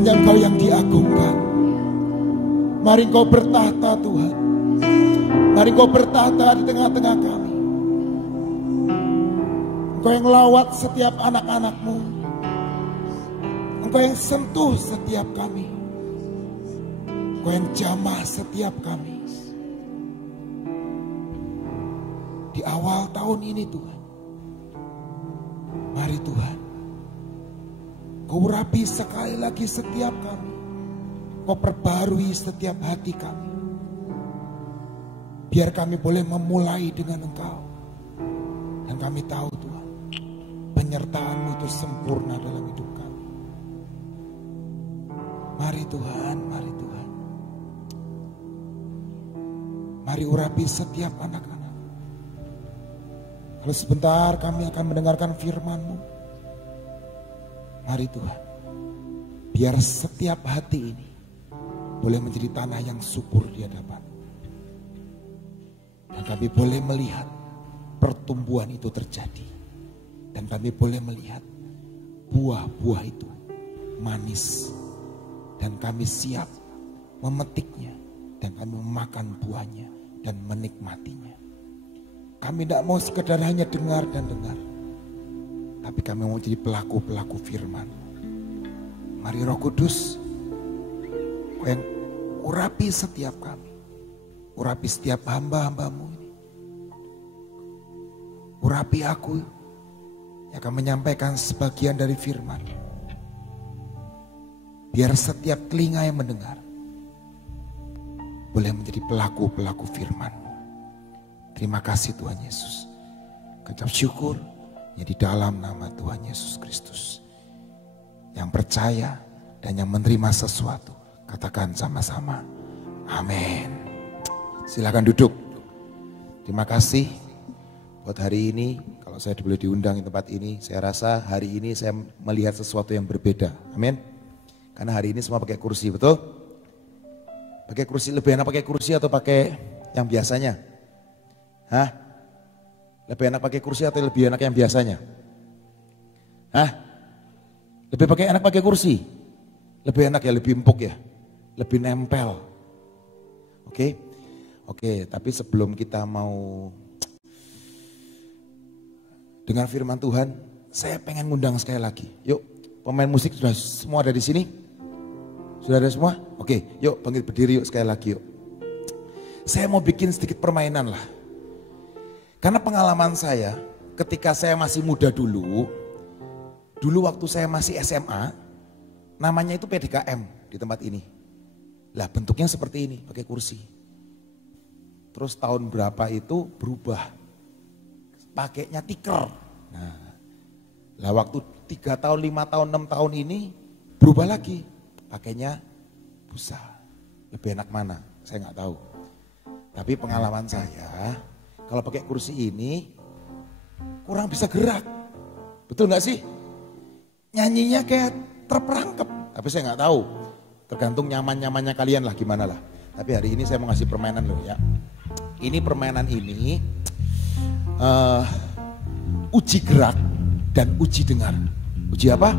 hanya Engkau yang diagungkan. Mari Engkau bertahta Tuhan. Mari Engkau bertahta di tengah-tengah kami. Engkau yang lawat setiap anak-anak-Mu. Engkau yang sentuh setiap kami. Engkau yang jamah setiap kami. Di awal tahun ini Tuhan, mari Tuhan, Kau urapi sekali lagi setiap kami. Kau perbarui setiap hati kami. Biar kami boleh memulai dengan Engkau. Dan kami tahu Tuhan, penyertaan-Mu itu sempurna dalam hidup kami. Mari Tuhan, mari Tuhan. Mari urapi setiap anak-anak. Kalau sebentar kami akan mendengarkan firman-Mu. Mari Tuhan, biar setiap hati ini boleh menjadi tanah yang subur di hadapan. Dan kami boleh melihat pertumbuhan itu terjadi. Dan kami boleh melihat buah-buah itu manis. Dan kami siap memetiknya. Dan kami memakan buahnya dan menikmatinya. Kami tidak mau sekedar hanya dengar dan dengar. Tapi kami mau jadi pelaku-pelaku firman. Mari Roh Kudus, Kau yang urapi setiap kami. Urapi setiap hamba-hamba-Mu ini. Urapi aku yang akan menyampaikan sebagian dari firman. Biar setiap telinga yang mendengar boleh menjadi pelaku-pelaku firman. Terima kasih Tuhan Yesus. Kecap syukur ya di dalam nama Tuhan Yesus Kristus. Yang percaya dan yang menerima sesuatu, katakan sama-sama. Amin. Silakan duduk. Terima kasih buat hari ini. Kalau saya boleh diundang di tempat ini, saya rasa hari ini saya melihat sesuatu yang berbeda. Amin. Karena hari ini semua pakai kursi, betul? Pakai kursi, lebih enak pakai kursi atau pakai yang biasanya? Hah? Lebih enak pakai kursi atau lebih enak yang biasanya? Hah? Lebih enak pakai kursi? Lebih enak ya, lebih empuk ya? Lebih nempel. Oke? Oke, tapi sebelum kita mau dengar firman Tuhan, saya pengen ngundang sekali lagi. Yuk, pemain musik sudah semua ada di sini? Sudah ada semua? Oke, yuk panggil berdiri yuk sekali lagi yuk. Saya mau bikin sedikit permainan lah. Karena pengalaman saya ketika saya masih muda dulu waktu saya masih SMA, namanya itu PDKM di tempat ini. Lah bentuknya seperti ini, pakai kursi. Terus tahun berapa itu berubah, pakainya tikar. Nah, lah waktu 3 tahun, 5 tahun, 6 tahun ini berubah lagi, pakainya busa. Lebih enak mana? Saya nggak tahu. Tapi pengalaman saya, kalau pakai kursi ini kurang bisa gerak. Betul gak sih? Nyanyinya kayak terperangkap. Tapi saya gak tahu. Tergantung nyaman-nyamannya kalian lah, gimana lah. Tapi hari ini saya mau ngasih permainan loh ya. Ini permainan ini uji gerak dan uji dengar. Uji apa?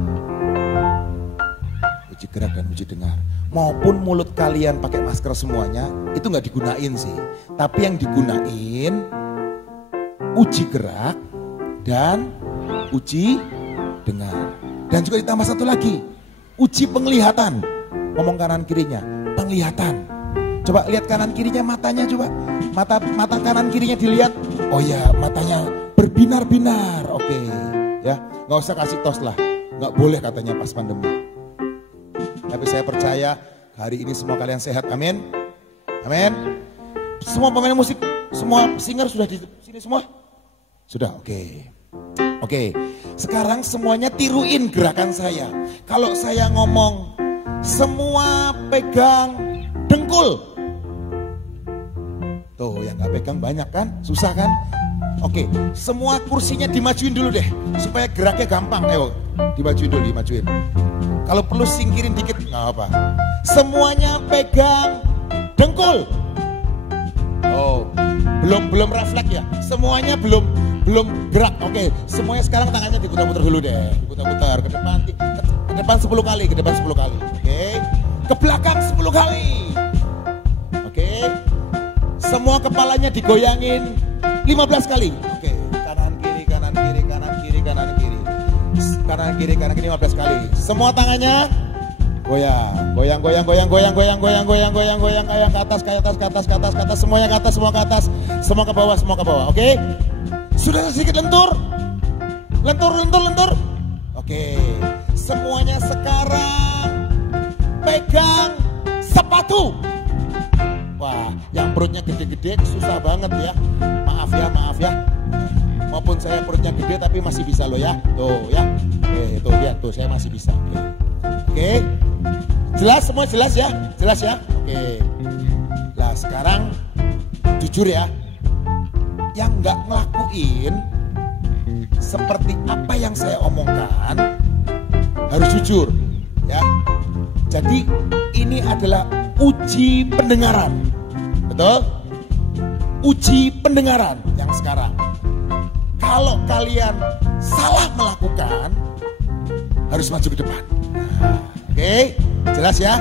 Uji gerak dan uji dengar. Maupun mulut kalian pakai masker semuanya, itu gak digunain sih. Tapi yang digunain uji gerak dan uji dengar. Dan juga ditambah satu lagi, uji penglihatan. Ngomong kanan kirinya, penglihatan. Coba lihat kanan kirinya, matanya coba. Mata kanan kirinya dilihat. Oh ya, matanya berbinar-binar. Oke, ya, nggak usah kasih tos lah. Nggak boleh katanya pas pandemi. Tapi saya percaya hari ini semua kalian sehat. Amin. Amin. Semua pemain musik, semua singer sudah di sini semua? Sudah, oke. Oke, sekarang semuanya tiruin gerakan saya. Kalau saya ngomong, semua pegang dengkul. Tuh, yang gak pegang banyak kan? Susah kan? Oke, semua kursinya dimajuin dulu deh. Supaya geraknya gampang. Ayo, dimajuin dulu, dimajuin. Kalau perlu singkirin dikit, gak apa. Semuanya pegang dengkul. Oh, belum refleks ya. Semuanya belum gerak. Oke, semuanya sekarang tangannya diputar-putar dulu deh. Diputar-putar ke depan, ke Ke depan 10 kali, ke depan 10 kali. Oke. Ke belakang 10 kali. Oke. Semua kepalanya digoyangin 15 kali. Oke. Kanan kiri, kanan kiri, kanan kiri, kanan kiri. Kanan kiri, kanan kiri 15 kali. Semua tangannya goyang, goyang, goyang, goyang, goyang, goyang, goyang, goyang, goyang, goyang, goyang, ke atas, ke atas, ke atas, ke atas, ke atas, semuanya ke atas, semua ke atas, semua ke bawah, semua ke bawah. Oke. Sudah sedikit lentur. Lentur, lentur, lentur. Oke. Semuanya sekarang pegang sepatu. Wah, yang perutnya gede-gede susah banget ya. Maaf ya, maaf ya. Maupun saya perutnya gede tapi masih bisa loh ya. Tuh ya. Oke, tuh lihat tuh saya masih bisa. Oke. Oke. Jelas semua jelas ya? Jelas ya? Oke. Nah, sekarang jujur ya. Yang nggak ngelakuin seperti apa yang saya omongkan harus jujur ya. Jadi ini adalah uji pendengaran. Betul? Uji pendengaran yang sekarang. Kalau kalian salah melakukan, harus maju ke depan. Oke, jelas ya?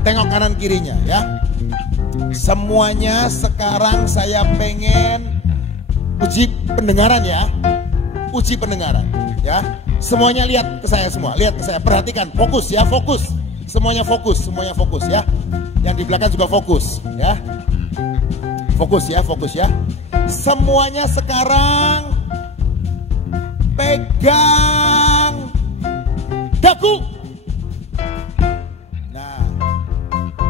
Tengok kanan kirinya ya. Semuanya sekarang saya pengen uji pendengaran ya. Uji pendengaran ya. Semuanya lihat ke saya semua, lihat ke saya, perhatikan, fokus ya, fokus. Semuanya fokus ya. Yang di belakang juga fokus ya. Fokus ya. Semuanya sekarang pegang dagu. Nah,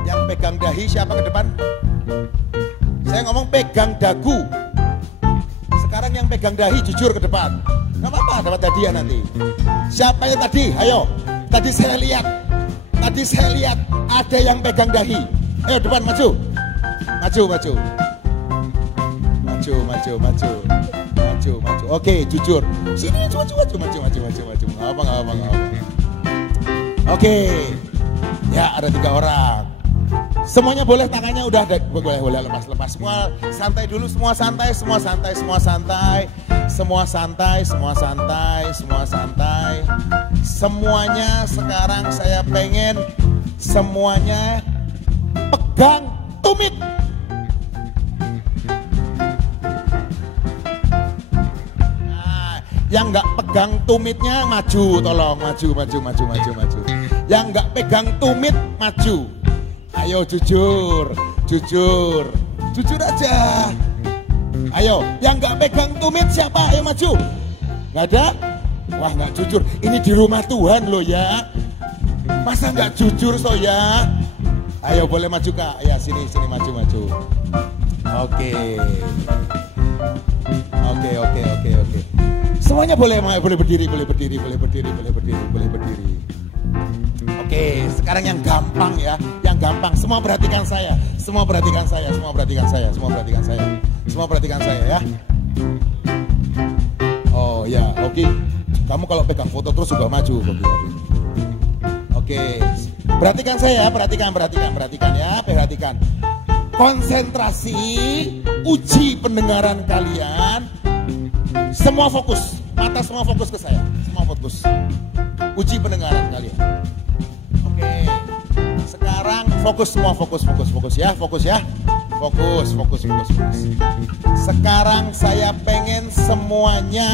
yang pegang dahi siapa ke depan? Saya ngomong pegang dagu. Sekarang yang pegang dahi jujur ke depan. Gak apa-apa, dapat hadiah nanti. Siapa yang tadi? Ayo. Tadi saya lihat ada yang pegang dahi. Ayo depan, maju. Oke, jujur. Sini, maju. Gak apa. Oke. Ya, ada 3 orang. Semuanya boleh, tangannya udah ada, boleh lepas. Semua santai dulu, semua santai. Semuanya sekarang saya pengen semuanya pegang tumit. Nah, yang nggak pegang tumitnya maju, tolong maju. Yang nggak pegang tumit maju. Ayo jujur aja. Ayo, yang nggak pegang tumit siapa? Ayo maju. Nggak ada? Wah, nggak jujur. Ini di rumah Tuhan loh ya. Masa nggak jujur so ya? Ayo boleh maju Kak. Ya sini maju. Oke. Semuanya boleh berdiri. Oke, sekarang yang gampang ya. Semua perhatikan saya ya. Oh ya, oke. Kamu kalau pegang foto terus juga maju. Oke. Perhatikan saya, perhatikan ya, perhatikan. Konsentrasi, uji pendengaran kalian. Semua fokus, mata semua fokus ke saya. Semua fokus. Uji pendengaran kalian. Oke. Sekarang fokus semua, fokus ya. Fokus. Sekarang saya pengen semuanya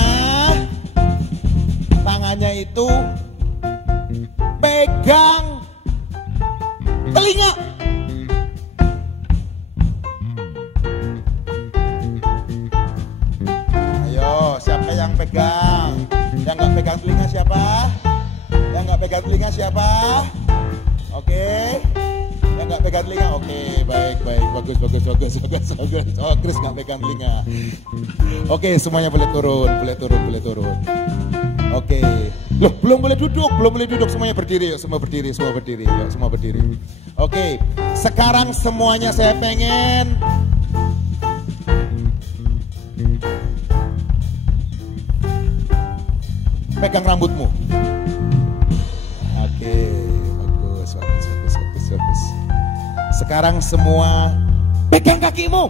tangannya itu pegang telinga. Ayo, siapa yang pegang? Yang nggak pegang telinga siapa? Oke. Yang nggak pegang telinga, oke, baik, bagus. Oh, Chris nggak pegang telinga. Oke, semuanya boleh turun. Oke. Loh, belum boleh duduk, semuanya berdiri, yuk, semua berdiri. Oke, sekarang semuanya saya pengen pegang rambutmu. Oke, bagus. Sekarang semua pegang kakimu.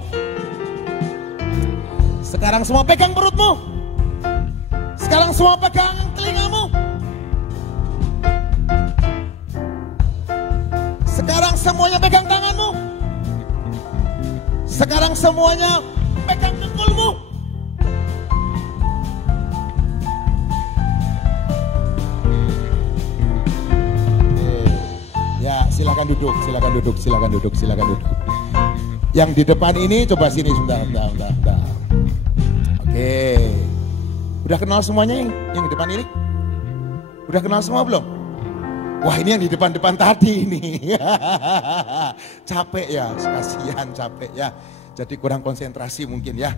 Sekarang semua pegang perutmu. Sekarang semua pegang telingamu. Sekarang semuanya pegang tanganmu. Sekarang semuanya pegang dengkulmu. Ya, silakan duduk, silakan duduk, silakan duduk, silakan duduk. Yang di depan ini coba sini sebentar. Oke. Udah kenal semuanya yang di depan ini? Udah kenal semua belum? Wah, ini yang di depan-depan tadi ini. Capek ya, kasihan capek ya. Jadi kurang konsentrasi mungkin ya.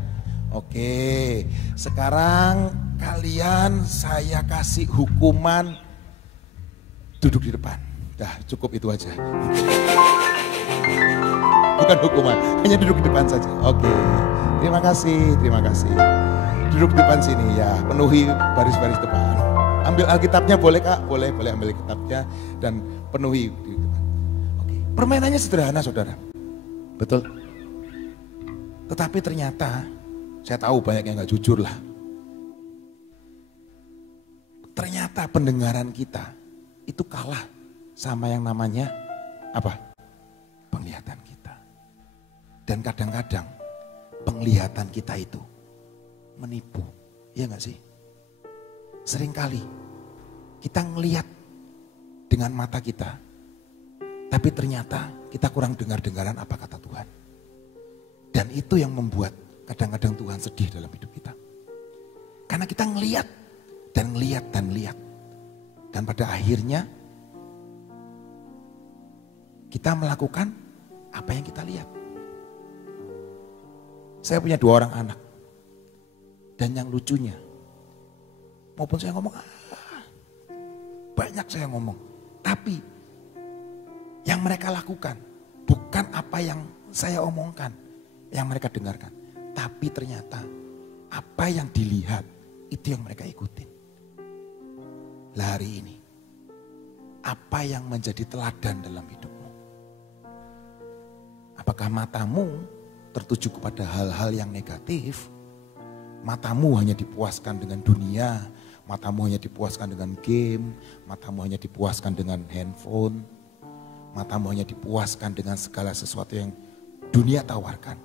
Oke, sekarang kalian saya kasih hukuman duduk di depan. Dah, cukup itu aja. Bukan hukuman, hanya duduk di depan saja. Oke, terima kasih, terima kasih. Duduk di depan sini ya, penuhi baris-baris depan. Ambil Alkitabnya boleh Kak, boleh ambil Alkitabnya dan penuhi di depan. Oke, permainannya sederhana saudara, betul. Tetapi ternyata saya tahu banyak yang gak jujur lah. Ternyata pendengaran kita itu kalah sama yang namanya apa? Penglihatan kita. Dan kadang-kadang penglihatan kita itu menipu, iya gak sih? Seringkali kita ngelihat dengan mata kita, tapi ternyata kita kurang dengar-dengaran apa kata Tuhan. Dan itu yang membuat kadang-kadang Tuhan sedih dalam hidup kita. Karena kita ngelihat dan ngelihat dan lihat. Dan pada akhirnya kita melakukan apa yang kita lihat. Saya punya 2 orang anak. Dan yang lucunya, maupun saya ngomong, banyak saya ngomong. Tapi yang mereka lakukan bukan apa yang saya omongkan, yang mereka dengarkan. Tapi ternyata apa yang dilihat itu yang mereka ikutin. Lah hari ini, apa yang menjadi teladan dalam hidupmu? Apakah matamu tertuju kepada hal-hal yang negatif? Matamu hanya dipuaskan dengan dunia, matamu hanya dipuaskan dengan game, matamu hanya dipuaskan dengan handphone, matamu hanya dipuaskan dengan segala sesuatu yang dunia tawarkan.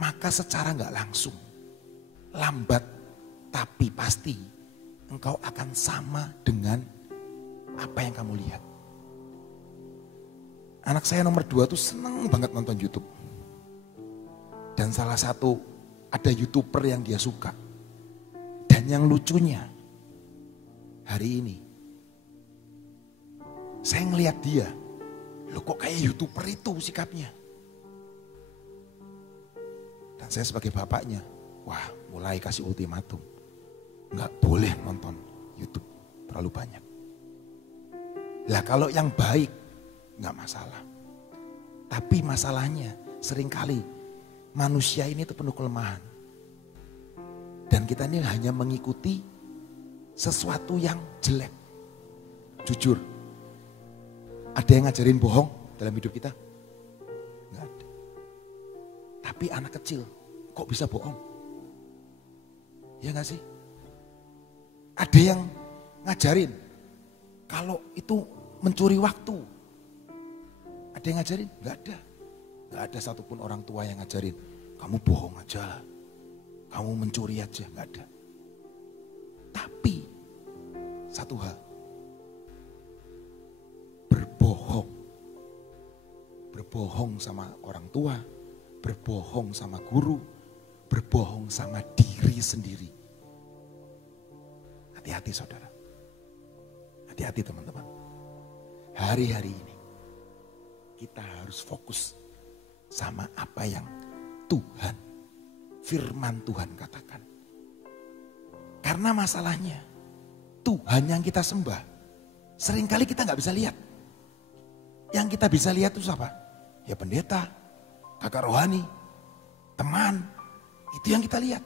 Maka secara nggak langsung, lambat tapi pasti engkau akan sama dengan apa yang kamu lihat. Anak saya nomor 2 tuh seneng banget nonton YouTube. Dan salah satu ada YouTuber yang dia suka. Dan yang lucunya, hari ini saya ngelihat dia, loh kok kayak YouTuber itu sikapnya. Dan saya sebagai bapaknya, wah mulai kasih ultimatum. Nggak boleh nonton YouTube terlalu banyak. Lah kalau yang baik nggak masalah. Tapi masalahnya seringkali manusia ini itu penuh kelemahan. Dan kita ini hanya mengikuti sesuatu yang jelek. Jujur, ada yang ngajarin bohong dalam hidup kita? Nggak ada. Tapi anak kecil kok bisa bohong? Ya nggak sih? Ada yang ngajarin kalau itu mencuri waktu. Ada yang ngajarin? Nggak ada. Nggak ada satupun orang tua yang ngajarin, kamu bohong aja, kamu mencuri aja, nggak ada. Tapi satu hal, berbohong sama orang tua, berbohong sama guru, berbohong sama diri sendiri. Hati-hati saudara, hati-hati teman-teman. Hari-hari ini kita harus fokus sama apa yang Tuhan, firman Tuhan katakan. Karena masalahnya Tuhan yang kita sembah, seringkali kita nggak bisa lihat. Yang kita bisa lihat itu siapa? Ya pendeta, kakak rohani, teman, itu yang kita lihat.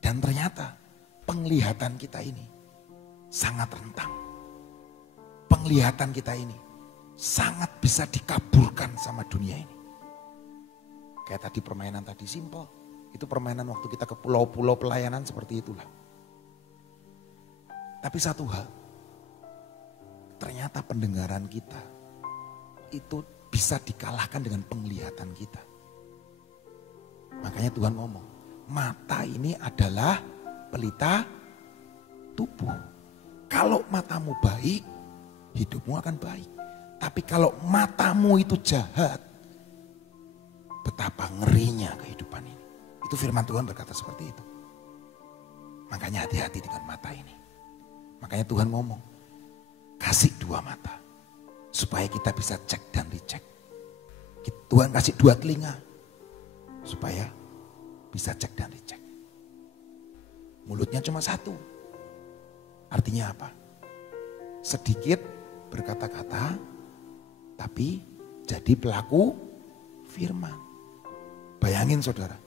Dan ternyata penglihatan kita ini sangat rentang. Penglihatan kita ini sangat bisa dikabulkan sama dunia ini. Kayak tadi permainan tadi simpel. Itu permainan waktu kita ke pulau-pulau pelayanan seperti itulah. Tapi satu hal, ternyata pendengaran kita itu bisa dikalahkan dengan penglihatan kita. Makanya Tuhan ngomong, mata ini adalah pelita tubuh. Kalau matamu baik, hidupmu akan baik. Tapi kalau matamu itu jahat, betapa ngerinya kehidupan ini. Itu firman Tuhan berkata seperti itu. Makanya hati-hati dengan mata ini. Makanya Tuhan ngomong, kasih dua mata. Supaya kita bisa cek dan dicek. Tuhan kasih dua telinga. Supaya bisa cek dan dicek. Mulutnya cuma satu. Artinya apa? Sedikit berkata-kata, tapi jadi pelaku firman. Bayangin saudara,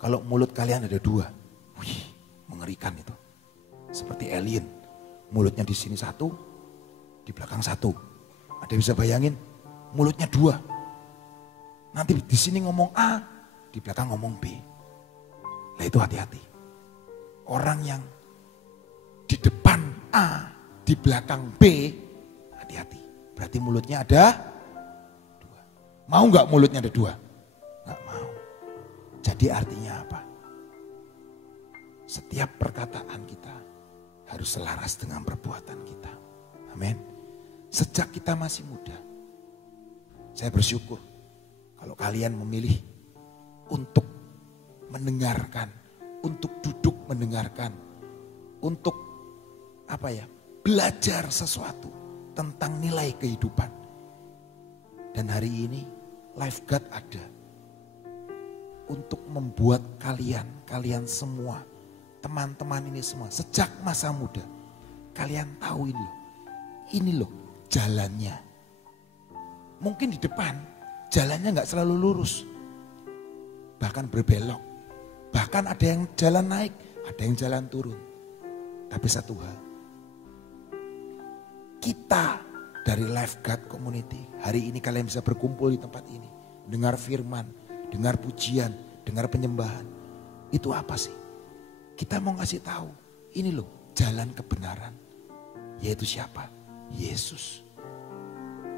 kalau mulut kalian ada dua, wih, mengerikan itu. Seperti alien, mulutnya di sini satu, di belakang satu. Ada yang bisa bayangin, mulutnya dua. Nanti di sini ngomong A, di belakang ngomong B. Nah itu hati-hati. Orang yang di depan A, di belakang B, hati-hati. Berarti mulutnya ada dua. Mau nggak mulutnya ada dua? Nggak mau. Jadi artinya apa? Setiap perkataan kita harus selaras dengan perbuatan kita. Amin. Sejak kita masih muda, saya bersyukur kalau kalian memilih untuk mendengarkan, untuk duduk mendengarkan, untuk belajar sesuatu tentang nilai kehidupan. Dan hari ini Lifeguard ada untuk membuat kalian semua, teman-teman ini semua, sejak masa muda, kalian tahu ini loh jalannya. Mungkin di depan jalannya nggak selalu lurus, bahkan berbelok, bahkan ada yang jalan naik, ada yang jalan turun. Tapi satu hal, kita dari Lifeguard Community, hari ini kalian bisa berkumpul di tempat ini, dengar firman, dengar pujian, dengar penyembahan. Itu apa sih? Kita mau ngasih tahu, ini loh jalan kebenaran, yaitu siapa? Yesus.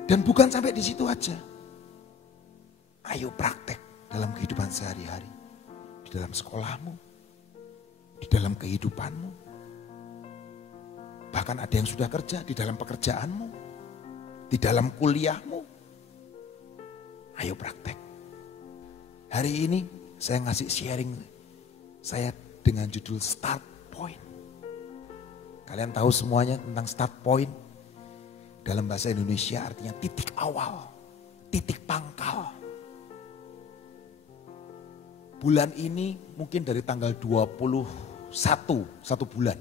Dan bukan sampai di situ aja. Ayo praktek dalam kehidupan sehari-hari, di dalam sekolahmu, di dalam kehidupanmu. Bahkan ada yang sudah kerja di dalam pekerjaanmu, di dalam kuliahmu. Ayo praktek. Hari ini saya ngasih sharing saya dengan judul Start Point. Kalian tahu semuanya tentang start point? Dalam bahasa Indonesia artinya titik awal, titik pangkal. Bulan ini mungkin dari tanggal 21, satu bulan.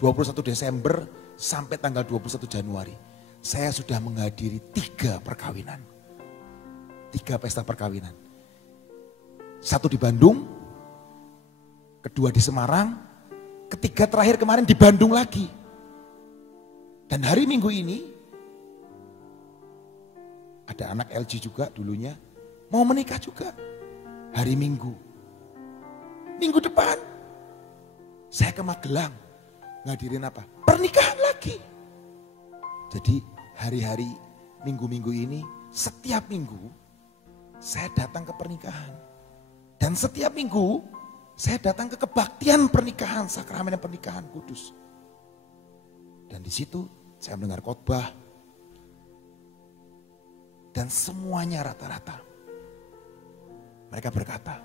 21 Desember sampai tanggal 21 Januari. Saya sudah menghadiri 3 perkawinan. 3 pesta perkawinan. 1 di Bandung, kedua di Semarang, ketiga terakhir kemarin di Bandung lagi. Dan hari Minggu ini, ada anak LG juga dulunya, mau menikah juga. Hari Minggu. Minggu depan, saya ke Magelang, ngadirin apa? Pernikahan lagi. Jadi hari-hari minggu-minggu ini, setiap minggu, saya datang ke pernikahan. Dan setiap minggu, saya datang ke kebaktian pernikahan, sakramen pernikahan kudus. Dan di situ saya mendengar khotbah. Dan semuanya rata-rata. Mereka berkata,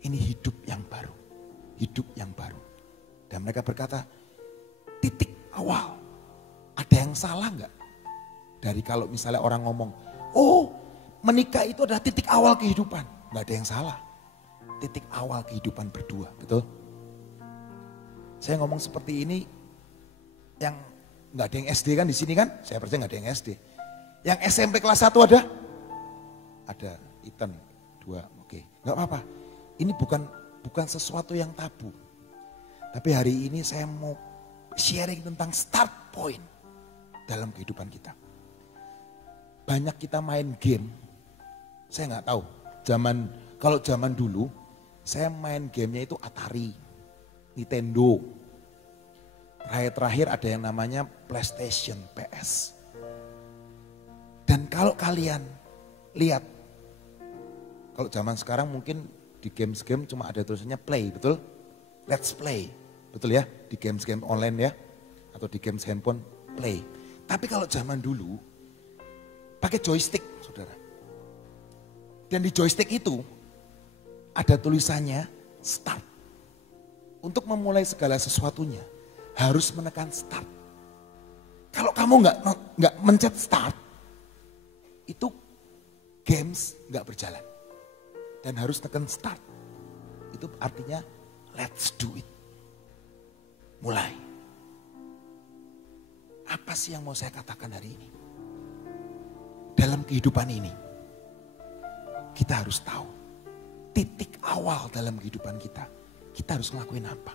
ini hidup yang baru. Hidup yang baru. Dan mereka berkata, titik awal. Ada yang salah enggak? Dari kalau misalnya orang ngomong, oh menikah itu adalah titik awal kehidupan. Enggak ada yang salah. Titik awal kehidupan berdua, betul? Saya ngomong seperti ini, yang nggak ada yang SD kan di sini kan? Saya percaya nggak ada yang SD. Yang SMP kelas 1 ada? Ada, Ethan 2, oke. Nggak apa-apa. Ini bukan sesuatu yang tabu. Tapi hari ini saya mau sharing tentang start point dalam kehidupan kita. Banyak kita main game, saya nggak tahu. Kalau zaman dulu, saya main gamenya itu Atari, Nintendo. Terakhir ada yang namanya PlayStation, PS. Dan kalau kalian lihat, kalau zaman sekarang mungkin di games-game cuma ada tulisannya play, betul? Let's play, betul ya? Di games-game online ya, atau di games handphone, play. Tapi kalau zaman dulu, pakai joystick, saudara. Dan di joystick itu, ada tulisannya start. Untuk memulai segala sesuatunya, harus menekan start. Kalau kamu nggak mencet start, itu games nggak berjalan. Dan harus tekan start. Itu artinya let's do it. Mulai. Apa sih yang mau saya katakan hari ini? Dalam kehidupan ini, kita harus tahu titik awal dalam kehidupan kita. Kita harus ngelakuin apa?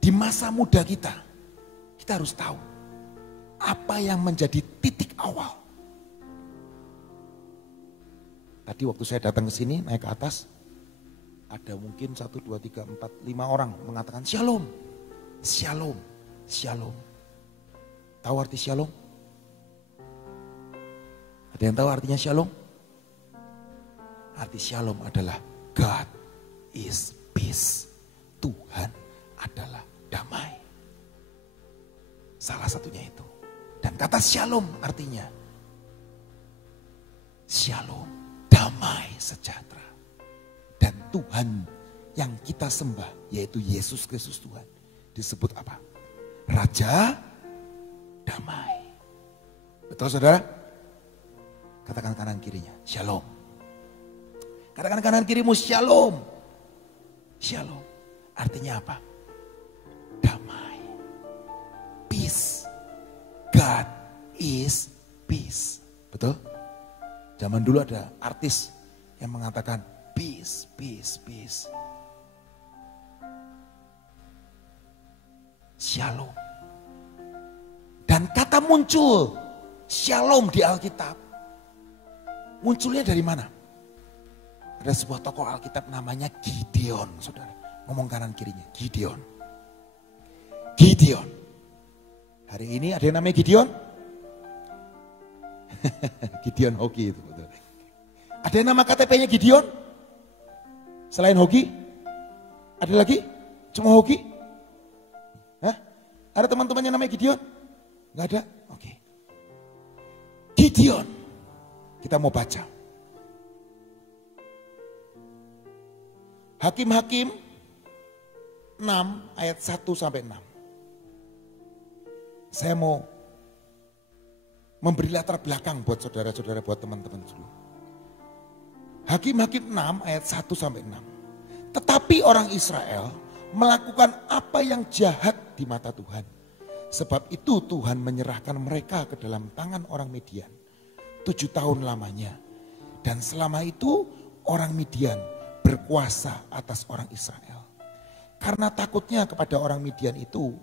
Di masa muda kita harus tahu apa yang menjadi titik awal. Tadi waktu saya datang ke sini, naik ke atas, ada mungkin 1, 2, 3, 4, 5 orang mengatakan shalom, shalom, shalom. Tahu arti shalom? Ada yang tahu artinya shalom? Arti shalom adalah God is peace. Tuhan adalah damai. Salah satunya itu. Dan kata shalom artinya shalom, damai sejahtera. Dan Tuhan yang kita sembah, yaitu Yesus Kristus Tuhan, disebut apa? Raja damai. Betul saudara? Katakan kanan kirinya, shalom. Katakan kanan kirimu, shalom. Shalom. Artinya apa? Damai. Peace. God is peace. Betul? Zaman dulu ada artis yang mengatakan peace, peace, peace. Shalom. Dan kata muncul shalom di Alkitab. Munculnya dari mana? Ada sebuah tokoh Alkitab namanya Gideon, saudara. Ngomong kanan kirinya, Gideon. Gideon. Hari ini ada yang namanya Gideon? Gideon Hoki itu. Betul. Ada yang nama KTP-nya Gideon? Selain Hoki? Ada lagi? Cuma Hoki? Hah? Ada teman-teman yang namanya Gideon? Enggak ada? Oke. Gideon. Kita mau baca. Hakim-Hakim 6 ayat 1 sampai 6. Saya mau memberi latar belakang buat saudara-saudara, buat teman-teman dulu. Hakim-Hakim 6 ayat 1 sampai 6. Tetapi orang Israel melakukan apa yang jahat di mata Tuhan. Sebab itu Tuhan menyerahkan mereka ke dalam tangan orang Midian 7 tahun lamanya. Dan selama itu orang Midian berkuasa atas orang Israel. Karena takutnya kepada orang Midian itu,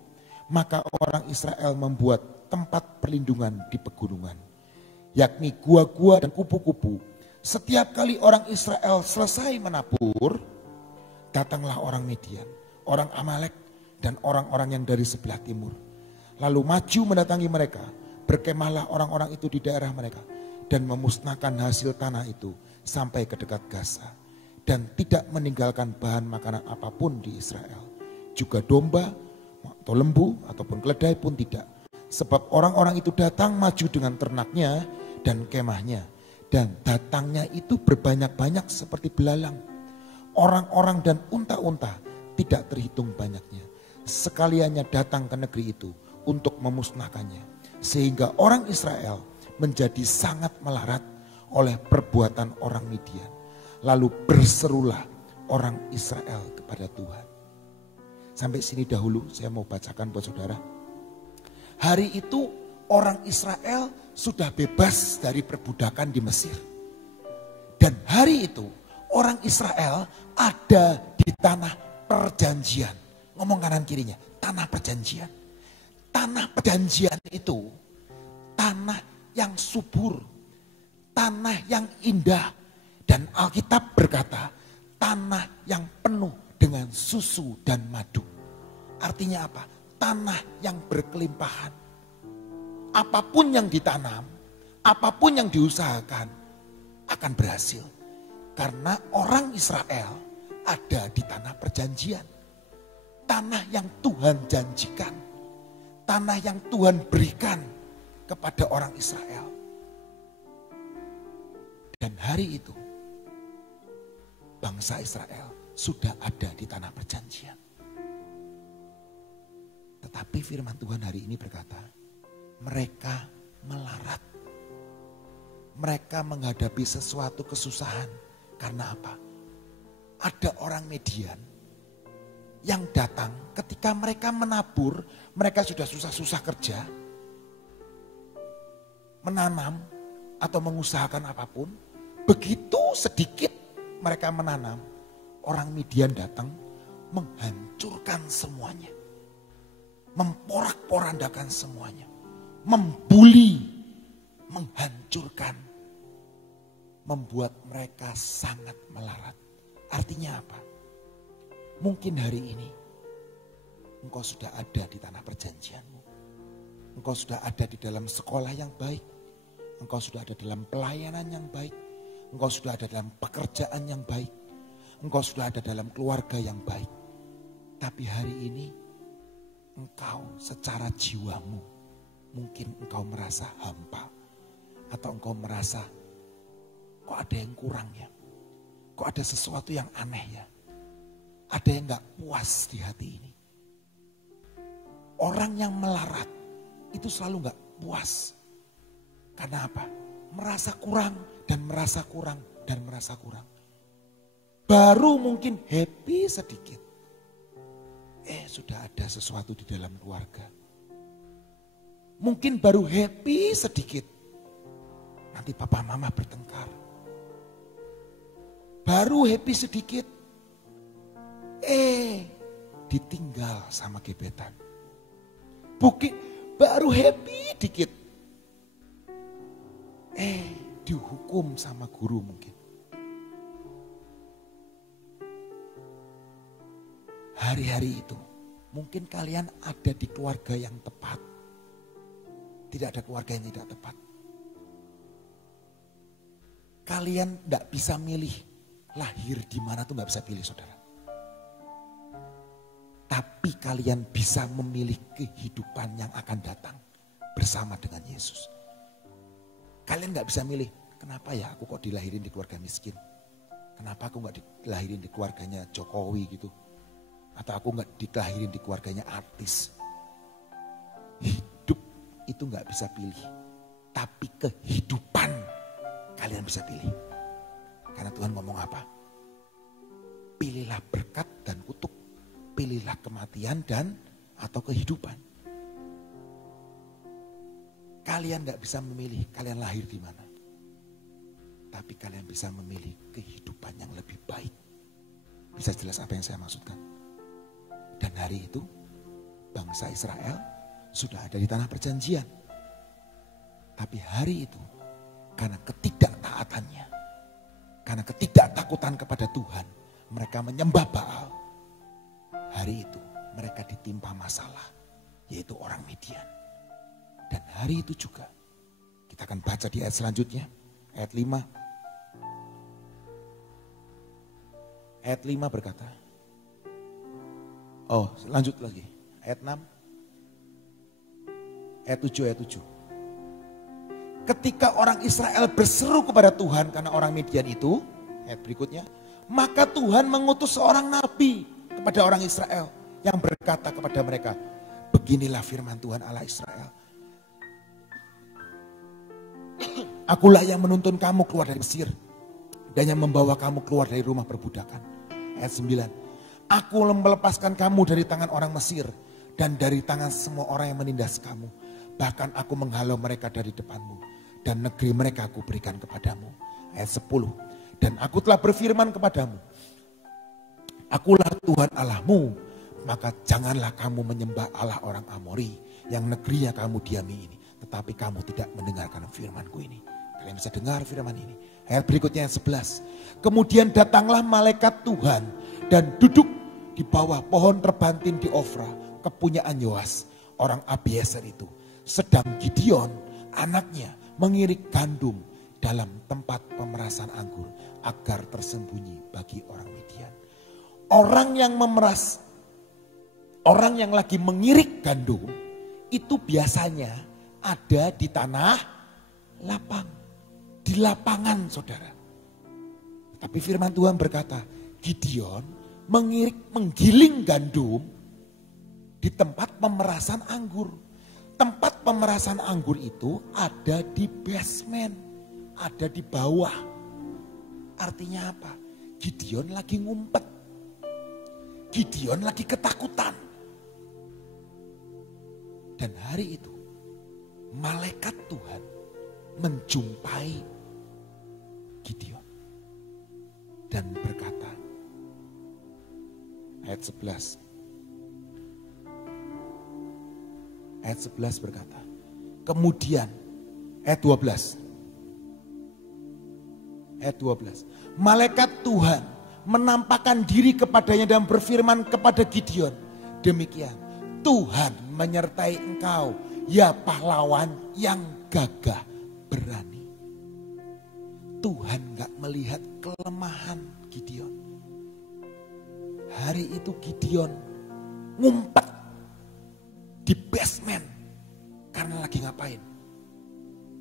maka orang Israel membuat tempat perlindungan di pegunungan, yakni gua-gua dan kupu-kupu. Setiap kali orang Israel selesai menabur, datanglah orang Midian, orang Amalek, dan orang-orang yang dari sebelah timur. Lalu maju mendatangi mereka, berkemahlah orang-orang itu di daerah mereka, dan memusnahkan hasil tanah itu sampai ke dekat Gaza. Dan tidak meninggalkan bahan makanan apapun di Israel. Juga domba atau lembu ataupun keledai pun tidak. Sebab orang-orang itu datang maju dengan ternaknya dan kemahnya. Dan datangnya itu berbanyak-banyak seperti belalang. Orang-orang dan unta-unta tidak terhitung banyaknya. Sekaliannya datang ke negeri itu untuk memusnahkannya. Sehingga orang Israel menjadi sangat melarat oleh perbuatan orang Midian. Lalu berserulah orang Israel kepada Tuhan. Sampai sini dahulu saya mau bacakan buat saudara. Hari itu orang Israel sudah bebas dari perbudakan di Mesir. Dan hari itu orang Israel ada di tanah perjanjian. Ngomong kanan kirinya, tanah perjanjian. Tanah perjanjian itu tanah yang subur, tanah yang indah. Dan Alkitab berkata, tanah yang penuh dengan susu dan madu. Artinya apa? Tanah yang berkelimpahan. Apapun yang ditanam, apapun yang diusahakan akan berhasil. Karena orang Israel ada di tanah perjanjian. Tanah yang Tuhan janjikan. Tanah yang Tuhan berikan kepada orang Israel. Dan hari itu bangsa Israel sudah ada di tanah perjanjian. Tetapi firman Tuhan hari ini berkata, mereka melarat. Mereka menghadapi sesuatu kesusahan. Karena apa? Ada orang Median yang datang ketika mereka menabur, mereka sudah susah-susah kerja, menanam atau mengusahakan apapun. Begitu sedikit mereka menanam, orang Midian datang menghancurkan semuanya. Memporak-porandakan semuanya. Membuli, menghancurkan. Membuat mereka sangat melarat. Artinya apa? Mungkin hari ini engkau sudah ada di tanah perjanjianmu. Engkau sudah ada di dalam sekolah yang baik. Engkau sudah ada dalam pelayanan yang baik. Engkau sudah ada dalam pekerjaan yang baik. Engkau sudah ada dalam keluarga yang baik. Tapi hari ini engkau secara jiwamu mungkin engkau merasa hampa. Atau engkau merasa kok ada yang kurang ya. Kok ada sesuatu yang aneh ya. Ada yang gak puas di hati ini. Orang yang melarat itu selalu gak puas. Karena apa? Merasa kurang dan merasa kurang dan merasa kurang. Baru mungkin happy sedikit. Sudah ada sesuatu di dalam keluarga. Mungkin baru happy sedikit. Nanti papa mama bertengkar. Baru happy sedikit. Ditinggal sama gebetan. Baru happy dikit. Dihukum sama guru mungkin. Hari-hari itu mungkin kalian ada di keluarga yang tepat. Tidak ada keluarga yang tidak tepat. Kalian tidak bisa milih lahir di mana tuh nggak bisa pilih saudara. Tapi kalian bisa memilih kehidupan yang akan datang bersama dengan Yesus. Kalian gak bisa milih, kenapa ya aku kok dilahirin di keluarga miskin? Kenapa aku gak dilahirin di keluarganya Jokowi gitu? Atau aku gak dilahirin di keluarganya artis? Hidup itu gak bisa pilih. Tapi kehidupan kalian bisa pilih. Karena Tuhan ngomong apa? Pilihlah berkat dan kutuk. Pilihlah kematian dan atau kehidupan. Kalian gak bisa memilih kalian lahir di mana. Tapi kalian bisa memilih kehidupan yang lebih baik. Bisa jelas apa yang saya maksudkan? Dan hari itu bangsa Israel sudah ada di tanah perjanjian. Tapi hari itu karena ketidaktaatannya, karena ketidaktakutan kepada Tuhan, mereka menyembah Baal. Hari itu mereka ditimpa masalah, yaitu orang Midian. Dan hari itu juga, kita akan baca di ayat selanjutnya, ayat 5. Ayat 5 berkata, lanjut lagi, ayat 6. Ayat 7. Ketika orang Israel berseru kepada Tuhan karena orang Midian itu, ayat berikutnya, maka Tuhan mengutus seorang nabi kepada orang Israel yang berkata kepada mereka, beginilah firman Tuhan Allah Israel. Akulah yang menuntun kamu keluar dari Mesir dan yang membawa kamu keluar dari rumah perbudakan. Ayat 9. Aku melepaskan kamu dari tangan orang Mesir dan dari tangan semua orang yang menindas kamu. Bahkan aku menghalau mereka dari depanmu dan negeri mereka aku berikan kepadamu. Ayat 10. Dan aku telah berfirman kepadamu, akulah Tuhan Allahmu, maka janganlah kamu menyembah Allah orang Amori yang negerinya kamu diami ini. Tetapi kamu tidak mendengarkan firmanku ini. Kalian bisa dengar firman ini. Ayat berikutnya yang 11. Kemudian datanglah malaikat Tuhan dan duduk di bawah pohon terbantin di Ofra kepunyaan Yoas, orang Abiezer itu. Sedang Gideon, anaknya, mengirik gandum dalam tempat pemerasan anggur agar tersembunyi bagi orang Midian. Orang yang memeras, orang yang lagi mengirik gandum itu biasanya ada di tanah lapang, di lapangan saudara. Tapi firman Tuhan berkata, Gideon menggiling gandum di tempat pemerasan anggur. Tempat pemerasan anggur itu ada di basement, ada di bawah. Artinya apa? Gideon lagi ngumpet. Gideon lagi ketakutan. Dan hari itu malaikat Tuhan menjumpai Gideon dan berkata, ayat 11. Ayat 11 berkata, kemudian ayat 12. Ayat 12. Malaikat Tuhan menampakkan diri kepadanya dan berfirman kepada Gideon, demikian, Tuhan menyertai engkau, ya pahlawan yang gagah berani. Tuhan gak melihat kelemahan Gideon. Hari itu Gideon ngumpet di basement. Karena lagi ngapain?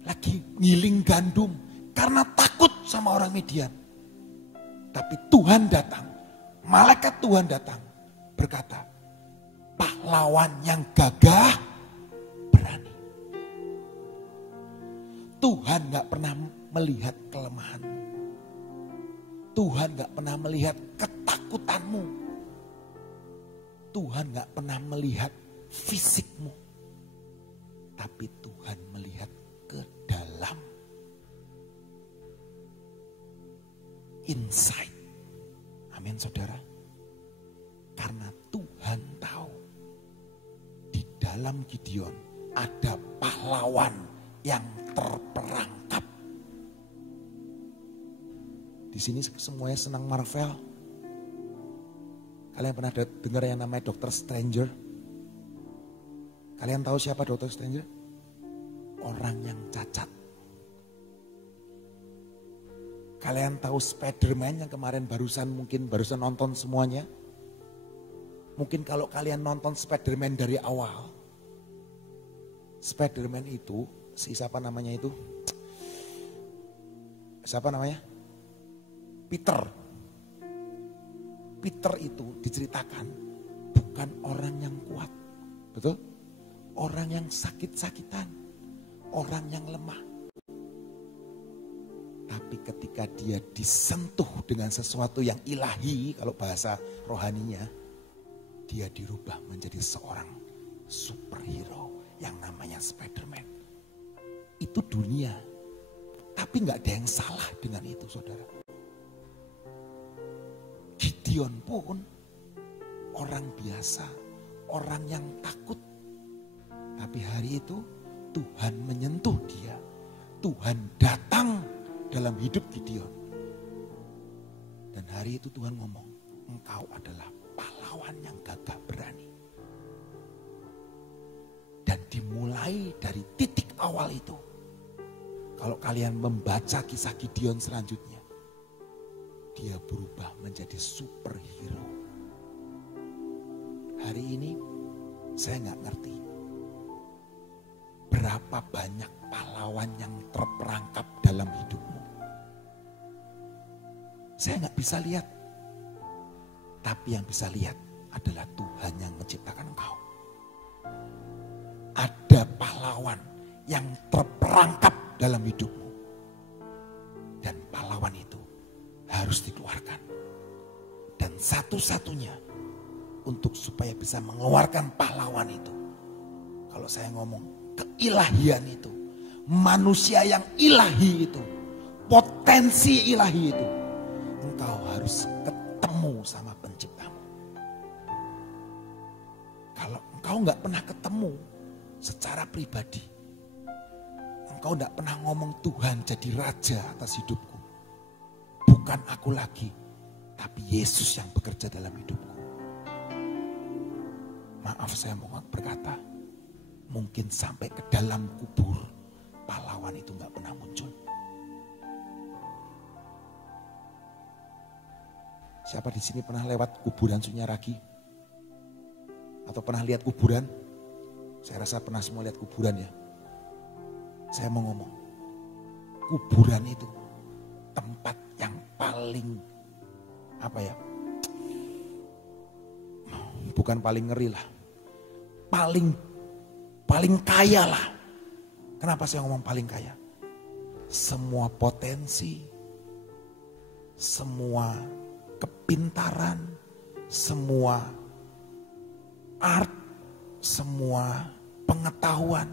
Lagi ngiling gandum. Karena takut sama orang Midian. Tapi Tuhan datang. Malaikat Tuhan datang. Berkata, pahlawan yang gagah berani. Tuhan gak pernah melihat kelemahanmu. Tuhan gak pernah melihat ketakutanmu. Tuhan gak pernah melihat fisikmu. Tapi Tuhan melihat ke dalam. Inside. Amin saudara. Karena Tuhan tahu. Di dalam Gideon ada pahlawan yang terperangkap. Di sini semuanya senang Marvel. Kalian pernah dengar yang namanya Dr. Stranger? Kalian tahu siapa Dr. Stranger? Orang yang cacat. Kalian tahu Spider-Man yang kemarin barusan nonton semuanya? Mungkin kalau kalian nonton Spider-Man dari awal. Spider-Man itu, siapa namanya itu? Siapa namanya? Peter. Peter itu diceritakan bukan orang yang kuat. Betul? Orang yang sakit-sakitan. Orang yang lemah. Tapi ketika dia disentuh dengan sesuatu yang ilahi, kalau bahasa rohaninya, dia dirubah menjadi seorang superhero yang namanya Spider-Man. Itu dunia. Tapi gak ada yang salah dengan itu saudara. Gideon pun orang biasa, orang yang takut. Tapi hari itu Tuhan menyentuh dia. Tuhan datang dalam hidup Gideon. Dan hari itu Tuhan ngomong, engkau adalah pahlawan yang gagah berani. Dan dimulai dari titik awal itu. Kalau kalian membaca kisah Gideon selanjutnya, dia berubah menjadi superhero. Hari ini saya gak ngerti berapa banyak pahlawan yang terperangkap dalam hidupmu. Saya gak bisa lihat. Tapi yang bisa lihat adalah Tuhan yang menciptakan engkau. Ada pahlawan yang terperangkap dalam hidupmu. Dan pahlawan itu harus dikeluarkan. Dan satu-satunya untuk supaya bisa mengeluarkan pahlawan itu. Kalau saya ngomong keilahian itu. Manusia yang ilahi itu. Potensi ilahi itu. Engkau harus ketemu sama penciptamu. Kalau engkau gak pernah ketemu secara pribadi. Engkau gak pernah ngomong Tuhan jadi raja atas hidupku. Bukan aku lagi, tapi Yesus yang bekerja dalam hidupku. Maaf saya mau berkata, mungkin sampai ke dalam kubur pahlawan itu gak pernah muncul. Siapa di sini pernah lewat kuburan Sunyaragi? Atau pernah lihat kuburan? Saya rasa pernah semua lihat kuburan ya. Saya mau ngomong, kuburan itu tempat yang paling bukan paling ngeri lah, paling kaya lah. Kenapa saya ngomong paling kaya? Semua potensi, semua kepintaran, semua art, semua pengetahuan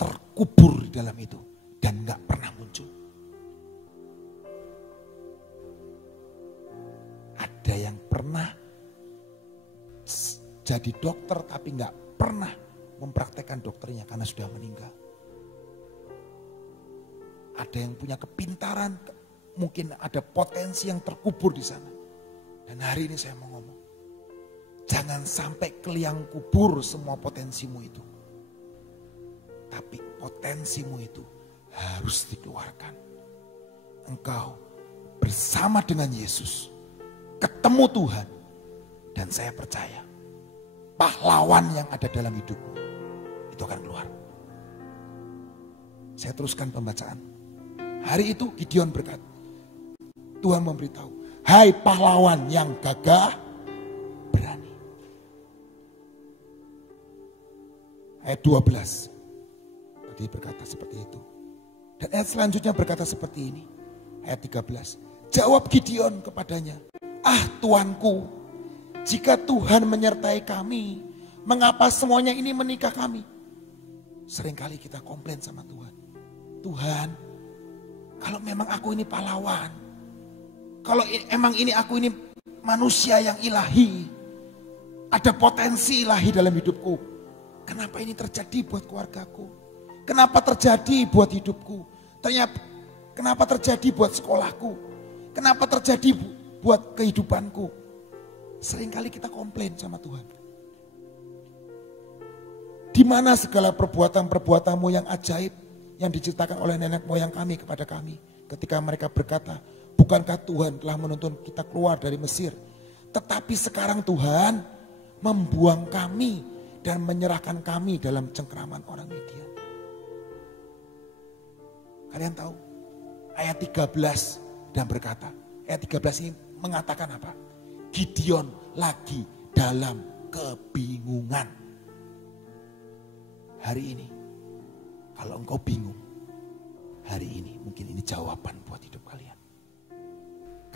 terkubur di dalam itu dan gak pernah muncul. Ada yang pernah jadi dokter tapi gak pernah mempraktekkan dokternya karena sudah meninggal. Ada yang punya kepintaran, mungkin ada potensi yang terkubur di sana. Dan hari ini saya mau ngomong, jangan sampai ke liang kubur semua potensimu itu. Tapi potensimu itu harus dikeluarkan. Engkau bersama dengan Yesus, ketemu Tuhan, dan saya percaya pahlawan yang ada dalam hidupmu itu akan keluar. Saya teruskan pembacaan. Hari itu Gideon berkata, Tuhan memberitahu, hai pahlawan yang gagah berani. Ayat 12. Tadi berkata seperti itu. Dan ayat selanjutnya berkata seperti ini. Ayat 13. Jawab Gideon kepadanya, ah Tuanku, jika Tuhan menyertai kami, mengapa semuanya ini menikah kami? Seringkali kita komplain sama Tuhan. Tuhan, kalau memang aku ini pahlawan, kalau emang ini aku ini manusia yang ilahi, ada potensi ilahi dalam hidupku, kenapa ini terjadi buat keluargaku? Kenapa terjadi buat hidupku? Ternyata kenapa terjadi buat sekolahku? Kenapa terjadi buat kehidupanku? Seringkali kita komplain sama Tuhan. Di mana segala perbuatan-perbuatanmu yang ajaib yang diceritakan oleh nenek moyang kami kepada kami ketika mereka berkata, bukankah Tuhan telah menuntun kita keluar dari Mesir? Tetapi sekarang Tuhan membuang kami dan menyerahkan kami dalam cengkraman orang Midian. Kalian tahu ayat 13 dan berkata, ayat 13 ini mengatakan apa? Gideon lagi dalam kebingungan. Hari ini kalau engkau bingung, hari ini mungkin ini jawaban buat hidup kalian.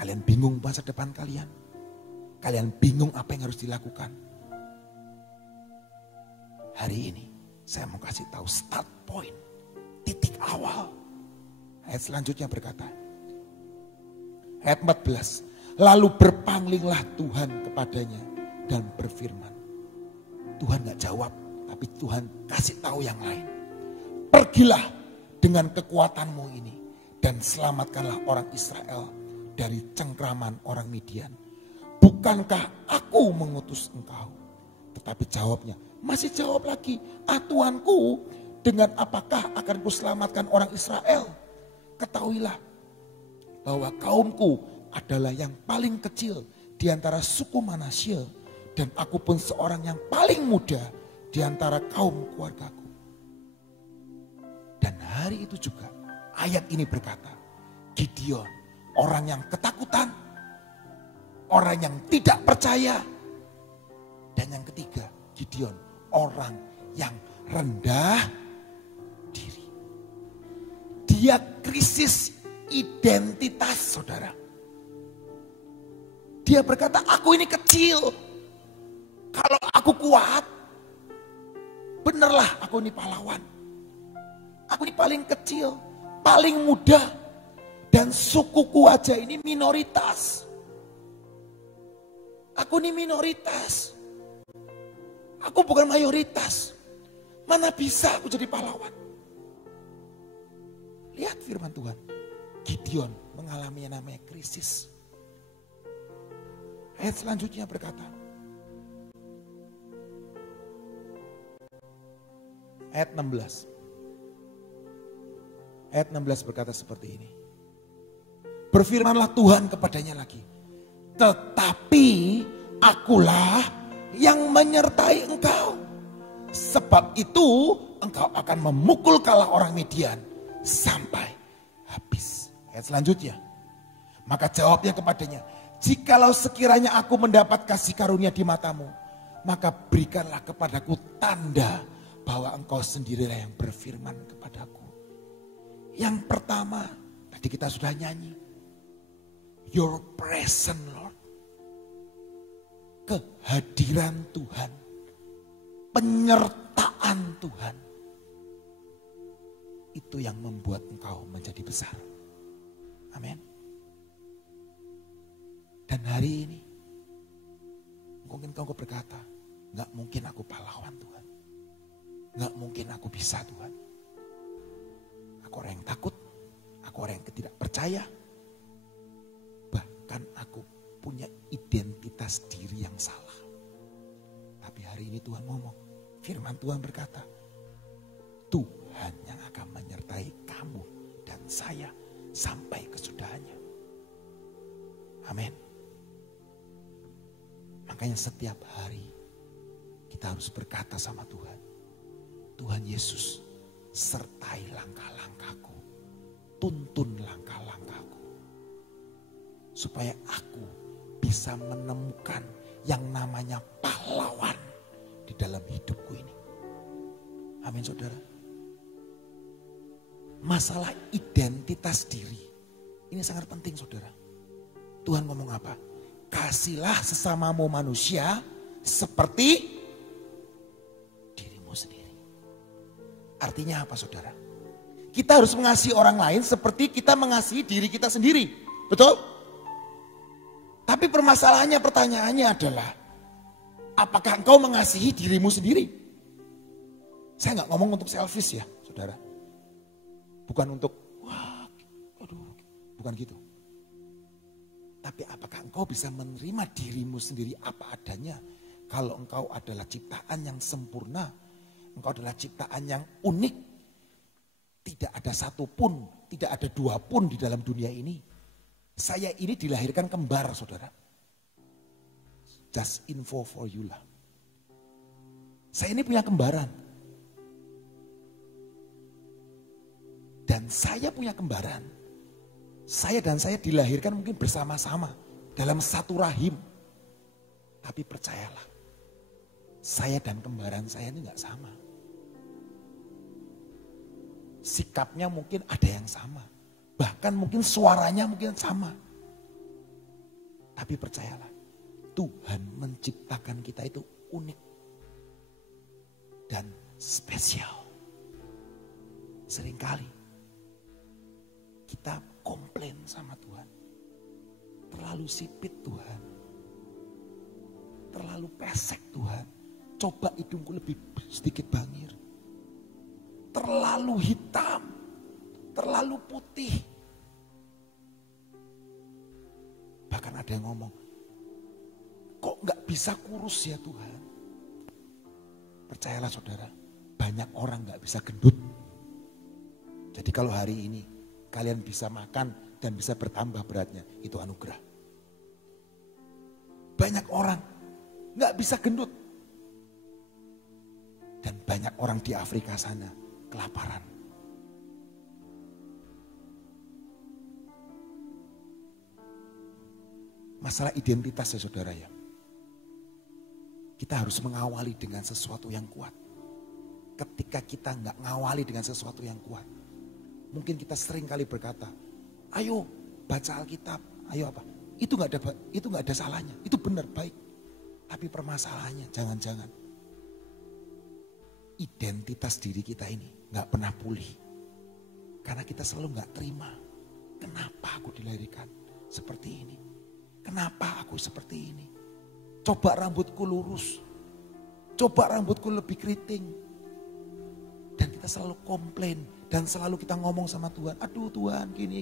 Kalian bingung masa depan kalian. Kalian bingung apa yang harus dilakukan. Hari ini saya mau kasih tahu start point, titik awal. Ayat selanjutnya berkata, ayat 14, lalu berpanglinglah Tuhan kepadanya dan berfirman. Tuhan gak jawab, tapi Tuhan kasih tahu yang lain. Pergilah dengan kekuatanmu ini dan selamatkanlah orang Israel dari cengkraman orang Midian. Bukankah aku mengutus engkau? Tetapi jawabnya, masih jawab lagi, ah Tuanku, dengan apakah akan kuselamatkan orang Israel? Ketahuilah bahwa kaumku adalah yang paling kecil di antara suku Manasye, dan aku pun seorang yang paling muda di antara kaum keluargaku. Dan hari itu juga ayat ini berkata, Gideon orang yang ketakutan, orang yang tidak percaya, dan yang ketiga Gideon orang yang rendah diri. Dia krisis identitas, saudara. Dia berkata, aku ini kecil. Kalau aku kuat, benerlah aku ini pahlawan. Aku ini paling kecil, paling muda. Dan sukuku aja ini minoritas. Aku ini minoritas. Aku bukan mayoritas. Mana bisa aku jadi pahlawan? Lihat firman Tuhan. Gideon mengalami yang namanya krisis. Ayat selanjutnya berkata, Ayat 16. Ayat 16 berkata seperti ini. Berfirmanlah Tuhan kepadanya lagi. Tetapi akulah yang menyertai engkau. Sebab itu engkau akan memukul kalah orang Midian sampai habis. Ayat selanjutnya. Maka jawabnya kepadanya. Jikalau sekiranya aku mendapat kasih karunia di matamu. Maka berikanlah kepadaku tanda bahwa engkau sendirilah yang berfirman kepadaku. Yang pertama, tadi kita sudah nyanyi. Your presence, Lord. Kehadiran Tuhan. Penyertaan Tuhan. Itu yang membuat engkau menjadi besar. Amin. Dan hari ini, mungkin kau berkata, gak mungkin aku pahlawan Tuhan. Gak mungkin aku bisa Tuhan. Aku orang yang takut, aku orang yang tidak percaya. Bahkan aku punya identitas diri yang salah. Tapi hari ini Tuhan ngomong, firman Tuhan berkata, Tuhan yang akan menyertai kamu dan saya sampai kesudahannya. Amin. Makanya setiap hari kita harus berkata sama Tuhan, Tuhan Yesus, sertai langkah-langkahku, tuntun langkah-langkahku, supaya aku bisa menemukan yang namanya pahlawan di dalam hidupku ini. Amin saudara. Masalah identitas diri, ini sangat penting saudara. Tuhan ngomong apa? Kasihlah sesamamu manusia seperti dirimu sendiri. Artinya apa saudara? Kita harus mengasihi orang lain seperti kita mengasihi diri kita sendiri. Betul? Tapi permasalahannya, pertanyaannya adalah, apakah engkau mengasihi dirimu sendiri? Saya nggak ngomong untuk selfish ya saudara. Bukan untuk, wah, aduh, bukan gitu. Tapi apakah engkau bisa menerima dirimu sendiri apa adanya? Kalau engkau adalah ciptaan yang sempurna, engkau adalah ciptaan yang unik. Tidak ada satu pun, tidak ada dua pun di dalam dunia ini. Saya ini dilahirkan kembar saudara. Just info for you lah. Saya ini punya kembaran. Dan saya punya kembaran. Saya dan saya dilahirkan mungkin bersama-sama dalam satu rahim. Tapi percayalah, saya dan kembaran saya ini gak sama. Sikapnya mungkin ada yang sama. Bahkan mungkin suaranya mungkin sama. Tapi percayalah, Tuhan menciptakan kita itu unik dan spesial. Seringkali kita komplain sama Tuhan. Terlalu sipit Tuhan. Terlalu pesek Tuhan. Coba hidungku lebih sedikit bangir. Terlalu hitam. Terlalu putih. Bahkan ada yang ngomong, kok gak bisa kurus ya Tuhan? Percayalah saudara, banyak orang gak bisa gendut. Jadi kalau hari ini kalian bisa makan dan bisa bertambah beratnya, itu anugerah. Banyak orang gak bisa gendut. Dan banyak orang di Afrika sana kelaparan. Masalah identitas ya saudara ya. Kita harus mengawali dengan sesuatu yang kuat. Ketika kita gak ngawali dengan sesuatu yang kuat, mungkin kita sering kali berkata, ayo baca Alkitab, ayo apa. Itu gak ada salahnya, itu benar baik. Tapi permasalahannya jangan-jangan identitas diri kita ini gak pernah pulih. Karena kita selalu gak terima. Kenapa aku dilahirkan seperti ini? Kenapa aku seperti ini? Coba rambutku lurus. Coba rambutku lebih keriting. Dan kita selalu komplain. Dan selalu kita ngomong sama Tuhan. Aduh Tuhan gini.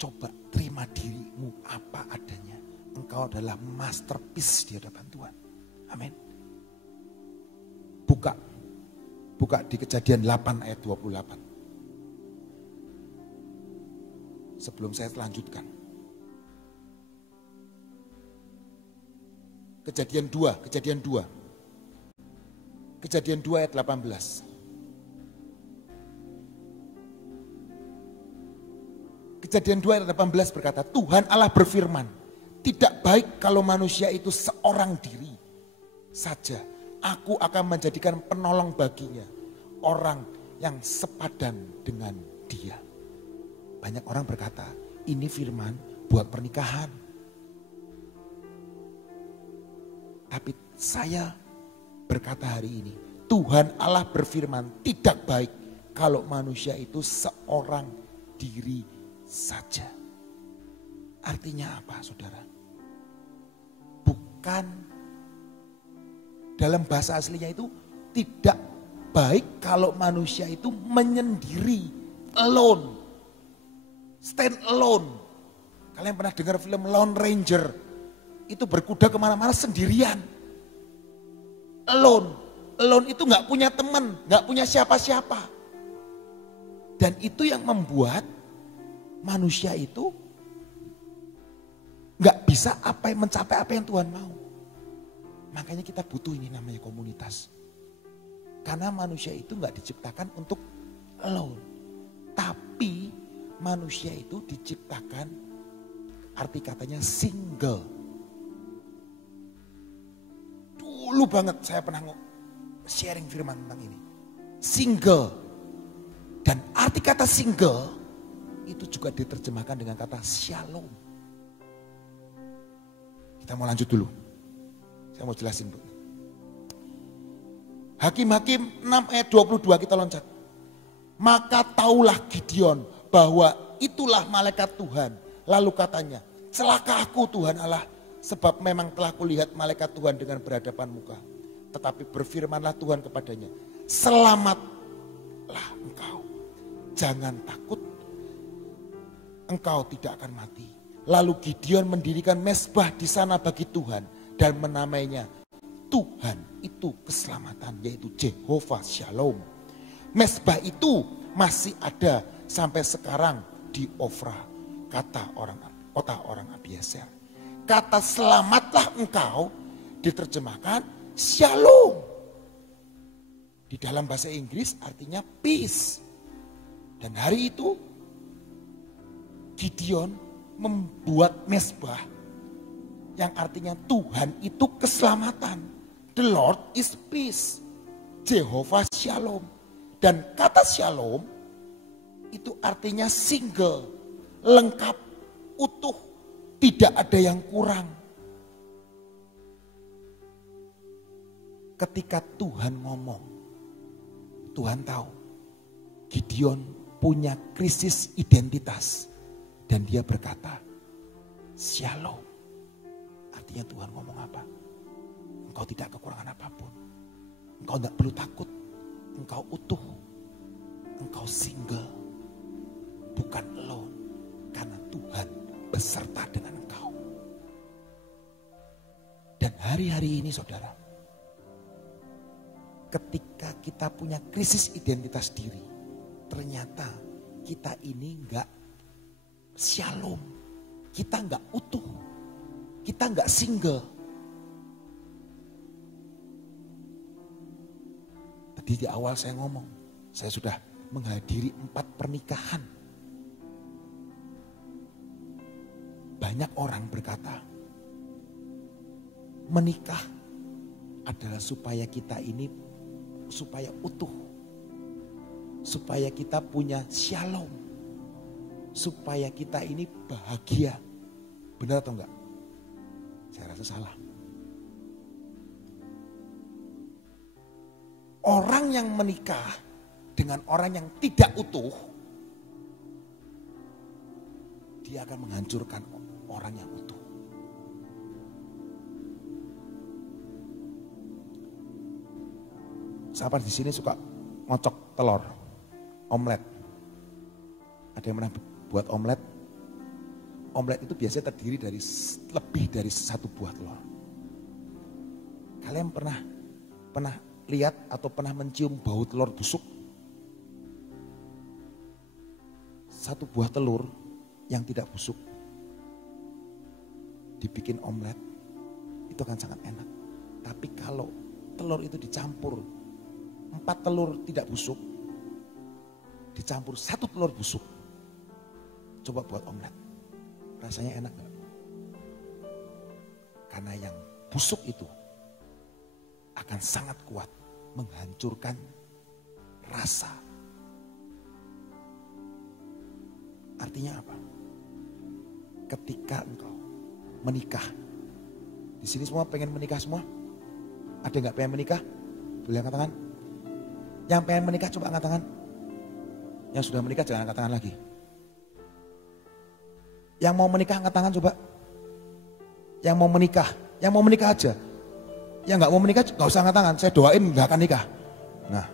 Coba terima dirimu apa adanya. Engkau adalah masterpiece di hadapan Tuhan. Amin. Buka di Kejadian 8 ayat 28. Sebelum saya lanjutkan. Kejadian 2 ayat 18. Kejadian 2 ayat 18 berkata, Tuhan Allah berfirman, tidak baik kalau manusia itu seorang diri saja. Aku akan menjadikan penolong baginya, orang yang sepadan dengan dia. Banyak orang berkata, ini firman buat pernikahan. Tapi saya berkata hari ini, Tuhan Allah berfirman, tidak baik kalau manusia itu seorang diri saja. Artinya apa, saudara? Bukan, dalam bahasa aslinya itu tidak baik kalau manusia itu menyendiri, alone, stand alone. Kalian pernah dengar film Lone Ranger? Itu berkuda kemana-mana sendirian. Alone itu gak punya teman, gak punya siapa-siapa. Dan itu yang membuat manusia itu gak bisa mencapai apa yang Tuhan mau. Makanya kita butuh ini namanya komunitas. Karena manusia itu gak diciptakan untuk alone. Tapi manusia itu diciptakan, arti katanya single. Dulu banget saya pernah sharing firman tentang ini. Single. Dan arti kata single itu juga diterjemahkan dengan kata shalom. Kita mau lanjut dulu. Saya mau jelasin, Bu. Hakim-Hakim 6 ayat 22 kita loncat. Maka taulah Gideon bahwa itulah malaikat Tuhan. Lalu katanya, celaka aku Tuhan Allah, sebab memang telah kulihat malaikat Tuhan dengan berhadapan muka. Tetapi berfirmanlah Tuhan kepadanya, selamatlah engkau, jangan takut, engkau tidak akan mati. Lalu Gideon mendirikan mezbah di sana bagi Tuhan dan menamainya Tuhan itu keselamatan, yaitu Jehovah Shalom. Mezbah itu masih ada sampai sekarang di Ofra, kota orang Abiezer. Kata selamatlah engkau diterjemahkan Shalom. Di dalam bahasa Inggris artinya peace. Dan hari itu Gideon membuat mezbah yang artinya Tuhan itu keselamatan. The Lord is peace. Jehovah Shalom. Dan kata Shalom itu artinya single, lengkap, utuh, tidak ada yang kurang. Ketika Tuhan ngomong, Tuhan tahu Gideon punya krisis identitas. Dan dia berkata, Shalom. Artinya Tuhan ngomong apa? Engkau tidak kekurangan apapun. Engkau tidak perlu takut. Engkau utuh. Engkau single. Bukan alone. Karena Tuhan beserta dengan engkau. Dan hari-hari ini saudara, ketika kita punya krisis identitas diri, ternyata kita ini enggak shalom, kita enggak utuh, kita enggak single. Tadi di awal saya ngomong, saya sudah menghadiri 4 pernikahan. Banyak orang berkata, menikah adalah supaya kita ini supaya utuh, supaya kita punya shalom, supaya kita ini bahagia. Benar atau enggak? Saya rasa salah. Orang yang menikah dengan orang yang tidak utuh, dia akan menghancurkan orang yang utuh. Siapa di sini suka ngocok telur, omelet? Ada yang pernah buat omelet? Omelet itu biasanya terdiri dari lebih dari 1 buah telur. Kalian pernah lihat atau pernah mencium bau telur busuk? Satu buah telur yang tidak busuk dibikin omelet itu akan sangat enak. Tapi kalau telur itu dicampur 4 telur tidak busuk dicampur 1 telur busuk, coba buat omelet, rasanya enak gak? Karena yang busuk itu akan sangat kuat menghancurkan rasa. Artinya apa? Ketika engkau menikah, di sini semua pengen menikah semua? Ada nggak pengen menikah? Boleh angkat tangan? Yang pengen menikah coba angkat tangan. Yang sudah menikah jangan angkat tangan lagi. Yang mau menikah angkat tangan coba. Yang mau menikah aja. Yang nggak mau menikah nggak usah angkat tangan. Saya doain nggak akan nikah. Nah,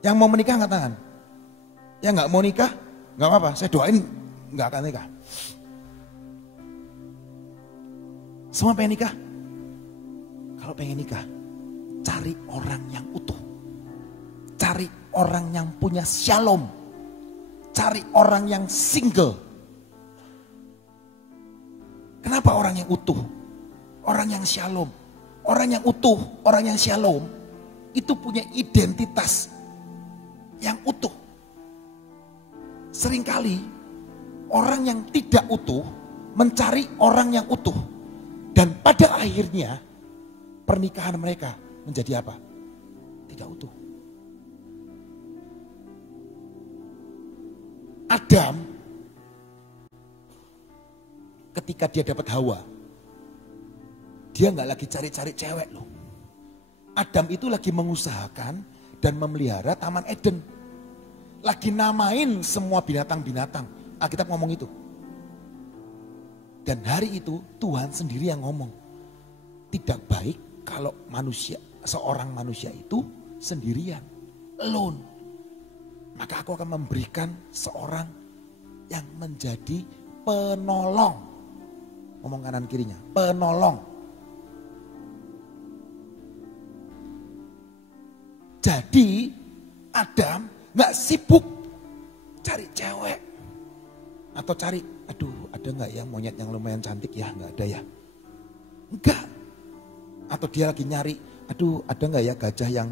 yang mau menikah angkat tangan. Yang nggak mau nikah nggak apa-apa. Saya doain nggak akan nikah. Semua pengen nikah? Kalau pengen nikah, cari orang yang utuh. Cari orang yang punya shalom. Cari orang yang single. Kenapa orang yang utuh? Orang yang shalom. Orang yang utuh, orang yang shalom itu punya identitas yang utuh. Seringkali orang yang tidak utuh mencari orang yang utuh. Dan pada akhirnya pernikahan mereka menjadi apa? Tidak utuh. Adam ketika dia dapat Hawa, dia nggak lagi cari-cari cewek loh. Adam itu lagi mengusahakan dan memelihara Taman Eden. Lagi namain semua binatang-binatang. Alkitab ngomong itu. Dan hari itu Tuhan sendiri yang ngomong. Tidak baik kalau seorang manusia itu sendirian, alone. Maka aku akan memberikan seorang yang menjadi penolong. Ngomong kanan kirinya, penolong. Jadi Adam gak sibuk cari cewek. Atau cari, aduh ada gak ya monyet yang lumayan cantik ya? Gak ada ya? Enggak. Atau dia lagi nyari, aduh ada gak ya gajah yang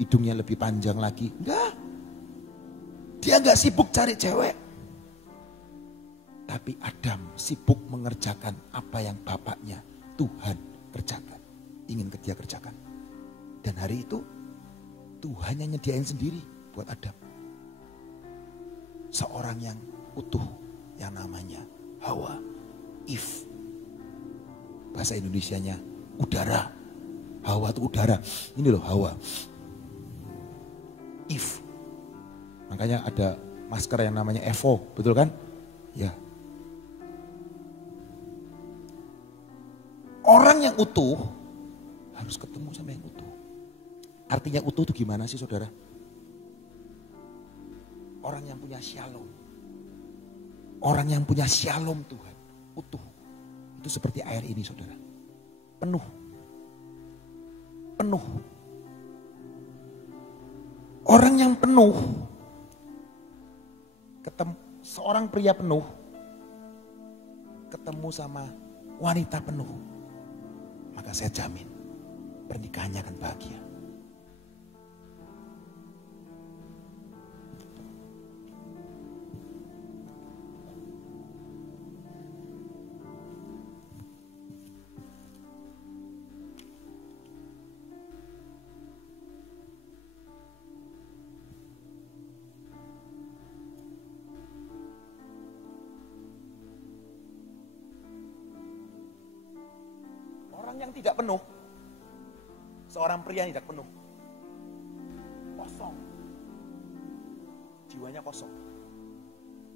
hidungnya lebih panjang lagi? Enggak. Dia gak sibuk cari cewek. Tapi Adam sibuk mengerjakan apa yang bapaknya Tuhan kerjakan. Ingin dia kerjakan. Dan hari itu Tuhan yang nyediain sendiri buat Adam. Seorang yang utuh yang namanya Hawa, Eve. Bahasa Indonesianya udara. Hawa itu udara. Ini loh Hawa. Eve. Makanya ada masker yang namanya Evo, betul kan? Ya. Orang yang utuh harus ketemu sama yang utuh. Artinya utuh itu gimana sih saudara? Orang yang punya shalom. Orang yang punya shalom Tuhan, utuh. Itu seperti air ini saudara. Penuh. Penuh. Orang yang penuh. Seorang pria penuh. Ketemu sama wanita penuh. Maka saya jamin pernikahannya akan bahagia. Orang yang tidak penuh, seorang pria yang tidak penuh, kosong, jiwanya kosong.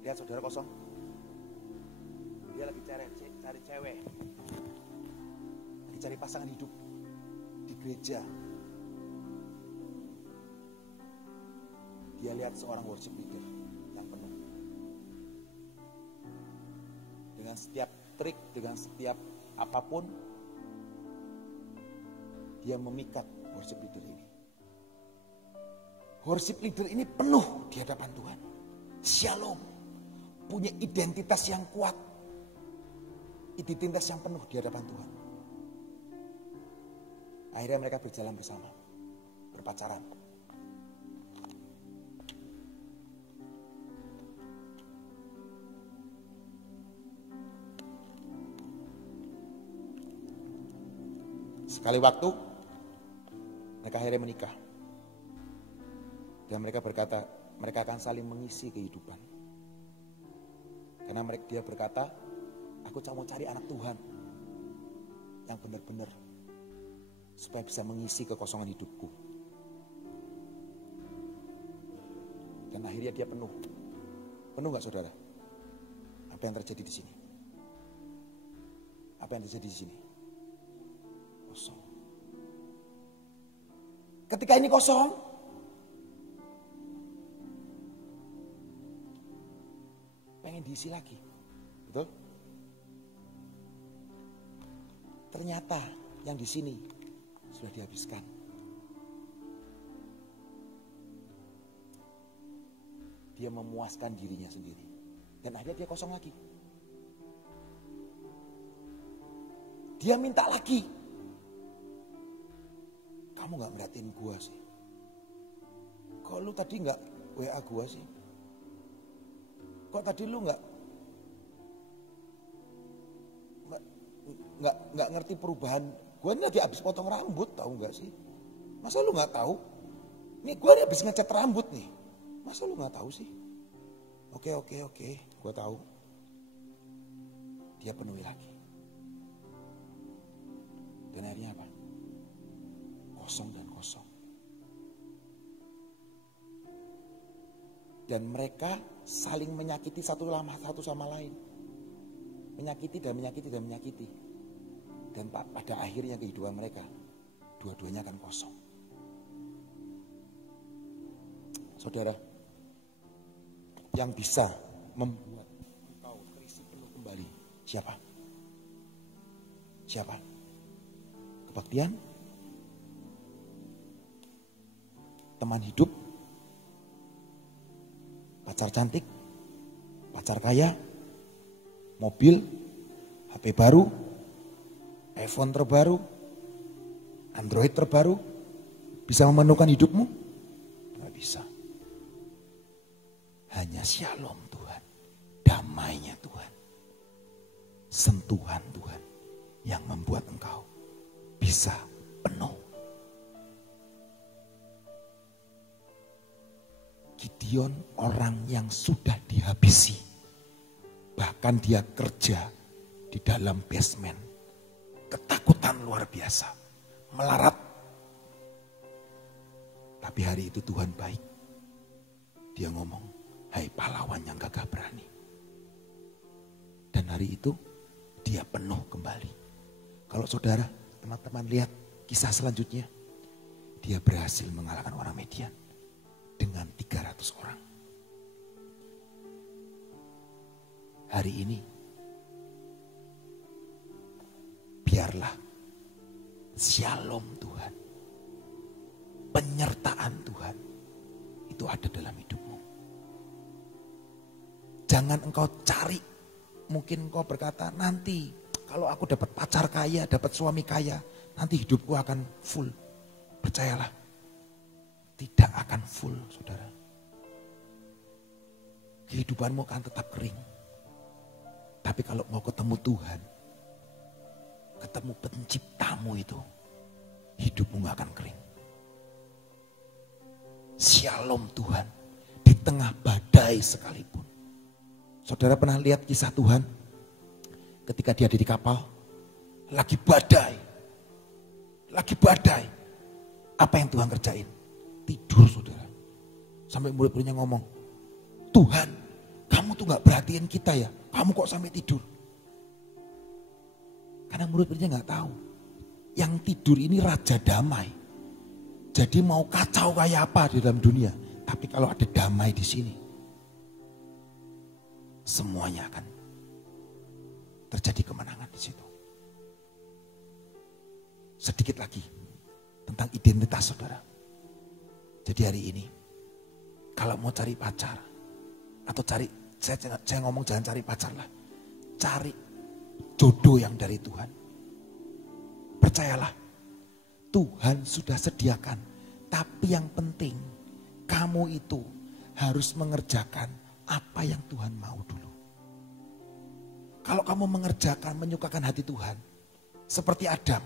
Lihat saudara kosong, dia lagi cari cewek, lagi cari pasangan hidup di gereja. Dia lihat seorang worship leader yang penuh, dengan setiap trik, dengan setiap apapun. Dia memikat worship leader ini. Worship leader ini penuh di hadapan Tuhan. Shalom. Punya identitas yang kuat. Identitas yang penuh di hadapan Tuhan. Akhirnya mereka berjalan bersama. Berpacaran. Sekali waktu, mereka akhirnya menikah. Dan mereka berkata, mereka akan saling mengisi kehidupan. Karena dia berkata, aku cuma mau cari anak Tuhan yang benar-benar supaya bisa mengisi kekosongan hidupku. Dan akhirnya dia penuh. Penuh gak saudara? Apa yang terjadi di sini? Apa yang terjadi di sini? Kosong. Ketika ini kosong, pengen diisi lagi. Betul? Ternyata yang di sini sudah dihabiskan. Dia memuaskan dirinya sendiri. Dan akhirnya dia kosong lagi. Dia minta lagi. Kamu gak merhatiin gua sih? Kok lu tadi gak WA gua sih? Kok tadi lu gak ngerti perubahan? Gua ini lagi habis potong rambut, tahu gak sih? Masa lu gak tahu? Nih gua habis ngecat rambut nih. Masa lu gak tahu sih? Oke, gua tahu. Dia penuhi lagi. Dan akhirnya apa? Kosong dan kosong. Dan mereka saling menyakiti satu sama lain. Menyakiti dan menyakiti dan menyakiti. Dan pada akhirnya kehidupan mereka, dua-duanya akan kosong. Saudara, yang bisa membuat engkau terisi penuh kembali, siapa? Siapa? Kebaktian? Teman hidup, pacar cantik, pacar kaya, mobil, HP baru, iPhone terbaru, Android terbaru, bisa memenuhkan hidupmu? Tidak bisa. Hanya shalom Tuhan, damainya Tuhan, sentuhan Tuhan yang membuat engkau bisa penuh. Gideon orang yang sudah dihabisi. Bahkan dia kerja di dalam basement. Ketakutan luar biasa. Melarat. Tapi hari itu Tuhan baik. Dia ngomong, hai pahlawan yang gagah berani. Dan hari itu dia penuh kembali. Kalau saudara, teman-teman lihat kisah selanjutnya. Dia berhasil mengalahkan orang Midian. Dengan 300 orang. Hari ini, biarlah shalom Tuhan, penyertaan Tuhan, itu ada dalam hidupmu. Jangan engkau cari, mungkin engkau berkata, nanti kalau aku dapat pacar kaya, dapat suami kaya, nanti hidupku akan full. Percayalah. Tidak akan full, saudara. Kehidupanmu akan tetap kering. Tapi kalau mau ketemu Tuhan, ketemu penciptamu itu, hidupmu gak akan kering. Shalom Tuhan, di tengah badai sekalipun. Saudara pernah lihat kisah Tuhan? Ketika dia ada di kapal, lagi badai. Apa yang Tuhan kerjain? Tidur saudara. Sampai murid-muridnya ngomong, Tuhan kamu tuh gak perhatiin kita ya. Kamu kok sampai tidur? Karena murid-muridnya gak tahu. Yang tidur ini raja damai. Jadi mau kacau kayak apa di dalam dunia. Tapi kalau ada damai di sini. Semuanya akan terjadi kemenangan di situ. Sedikit lagi. tentang identitas saudara. Jadi hari ini, kalau mau cari pacar, atau cari, saya ngomong jangan cari pacar lah. Cari jodoh yang dari Tuhan. Percayalah, Tuhan sudah sediakan. Tapi yang penting, kamu itu harus mengerjakan apa yang Tuhan mau dulu. Kalau kamu mengerjakan, menyukakan hati Tuhan, seperti Adam,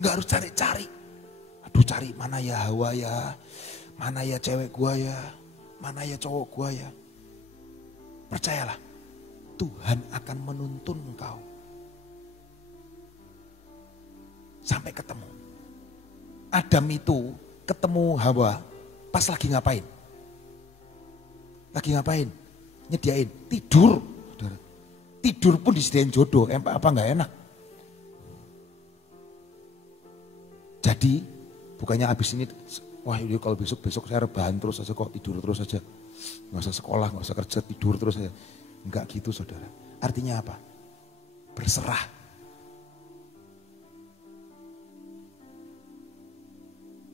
gak harus cari-cari. Aduh cari mana ya Hawa ya, mana ya cewek gua ya, mana ya cowok gua ya. Percayalah, Tuhan akan menuntun engkau sampai ketemu. Adam itu ketemu Hawa pas lagi ngapain? Lagi ngapain? Nyediain tidur. Saudara. Tidur pun disediain jodoh, apa nggak enak? Jadi bukannya abis ini, wah ini kalau besok saya rebahan terus aja kok, tidur terus aja. Nggak usah sekolah, nggak usah kerja, tidur terus aja. Enggak gitu saudara. Artinya apa? Berserah.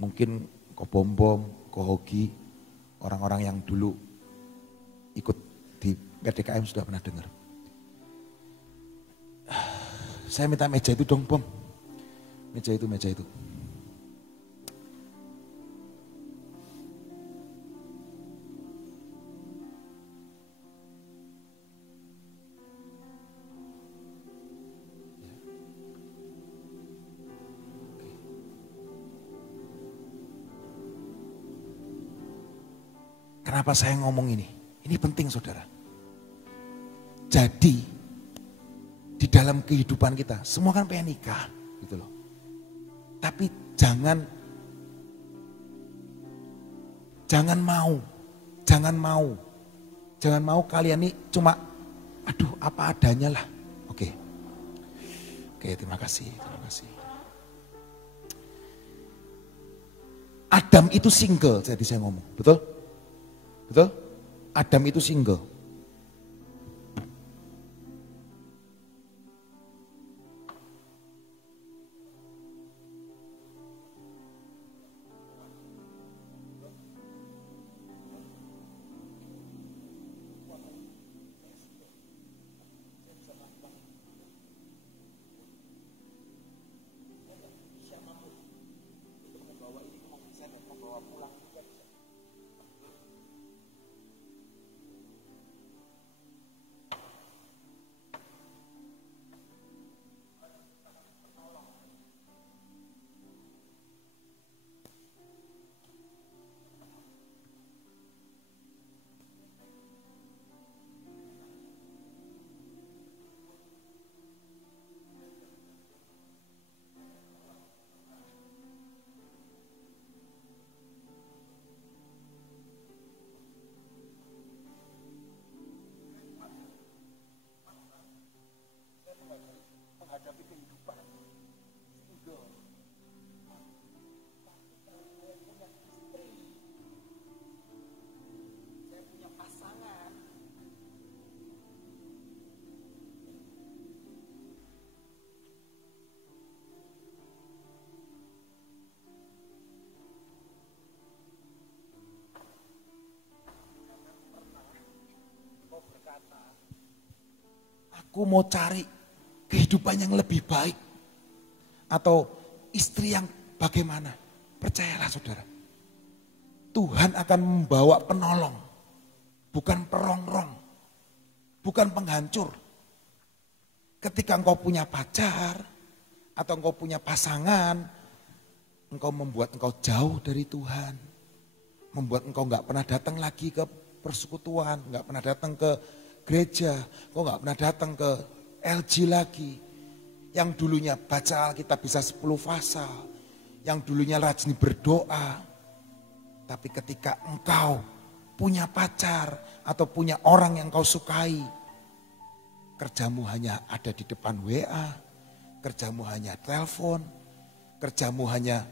Mungkin kok bom-bom, kok hoki, orang-orang yang dulu ikut di PDKM sudah pernah dengar. Saya minta meja itu dong, Bom. Meja itu. Kenapa saya ngomong ini? Ini penting saudara. Jadi di dalam kehidupan kita, semua kan pengen nikah gitu loh. Tapi jangan mau kalian ini cuma aduh apa adanya lah. Oke, terima kasih. Adam itu single, jadi saya ngomong, betul? Adam itu single. Aku mau cari kehidupan yang lebih baik. Atau istri yang bagaimana. Percayalah saudara. Tuhan akan membawa penolong. Bukan perongrong. Bukan penghancur. Ketika engkau punya pacar. Atau engkau punya pasangan. Engkau membuat engkau jauh dari Tuhan. Membuat engkau gak pernah datang lagi ke persekutuan. Gak pernah datang ke gereja, kok gak pernah datang ke LG lagi. Yang dulunya baca Alkitab bisa 10 pasal. Yang dulunya rajin berdoa. Tapi ketika engkau punya pacar atau punya orang yang kau sukai. Kerjamu hanya ada di depan WA. Kerjamu hanya telepon. Kerjamu hanya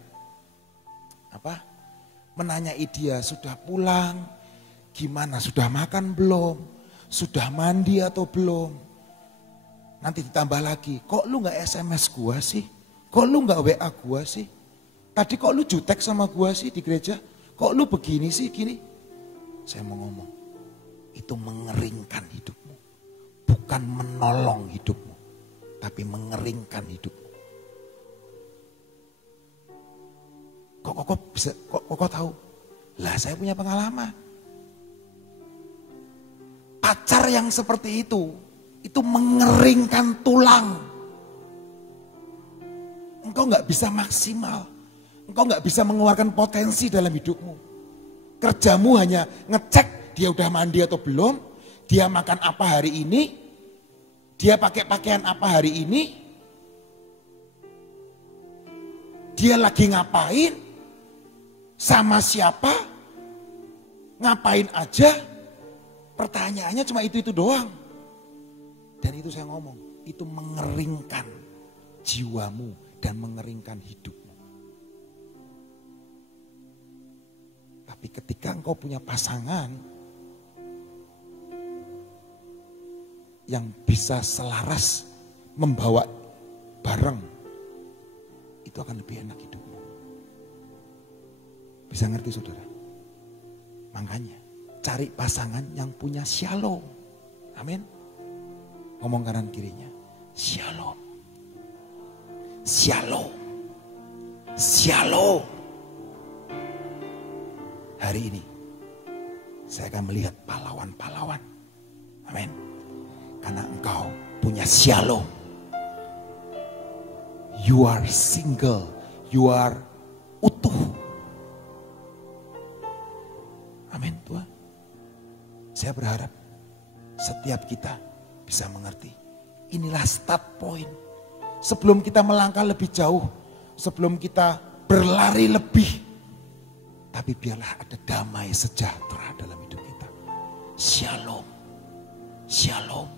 menanyai dia sudah pulang. Gimana, sudah makan belum? Sudah mandi atau belum? Nanti ditambah lagi, kok lu gak SMS gua sih? Kok lu gak WA gua sih? Tadi kok lu jutek sama gua sih di gereja? Kok lu begini sih, gini? Saya mau ngomong, itu mengeringkan hidupmu. Bukan menolong hidupmu, tapi mengeringkan hidupmu. Kok bisa, kok tahu? Lah saya punya pengalaman. Pacar yang seperti itu mengeringkan tulang. Engkau gak bisa maksimal. Engkau gak bisa mengeluarkan potensi dalam hidupmu. Kerjamu hanya ngecek dia udah mandi atau belum. Dia makan apa hari ini. Dia pakai pakaian apa hari ini. Dia lagi ngapain. Sama siapa. Ngapain aja. Pertanyaannya cuma itu doang. Dan itu saya ngomong, itu mengeringkan jiwamu dan mengeringkan hidupmu. Tapi ketika engkau punya pasangan yang bisa selaras membawa bareng, itu akan lebih enak hidupmu. Bisa ngerti saudara? Makanya cari pasangan yang punya shalom. Amin. Ngomong kanan kirinya. Shalom. Shalom. Shalom. Hari ini saya akan melihat pahlawan-pahlawan. Amin. Karena engkau punya shalom. You are single. You are utuh. Amin Tuhan. Saya berharap setiap kita bisa mengerti. Inilah start point. Sebelum kita melangkah lebih jauh. Sebelum kita berlari lebih. Tapi biarlah ada damai sejahtera dalam hidup kita. Shalom. Shalom.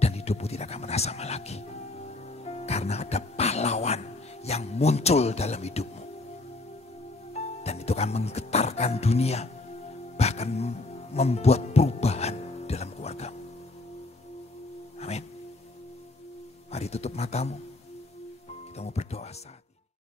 Dan hidupmu tidak akan merasa sama lagi. Karena ada pahlawan yang muncul dalam hidupmu. Dan itu akan menggetarkan dunia. Bahkan membuat perubahan dalam keluarga. Amin. Mari tutup matamu. Kita mau berdoa saat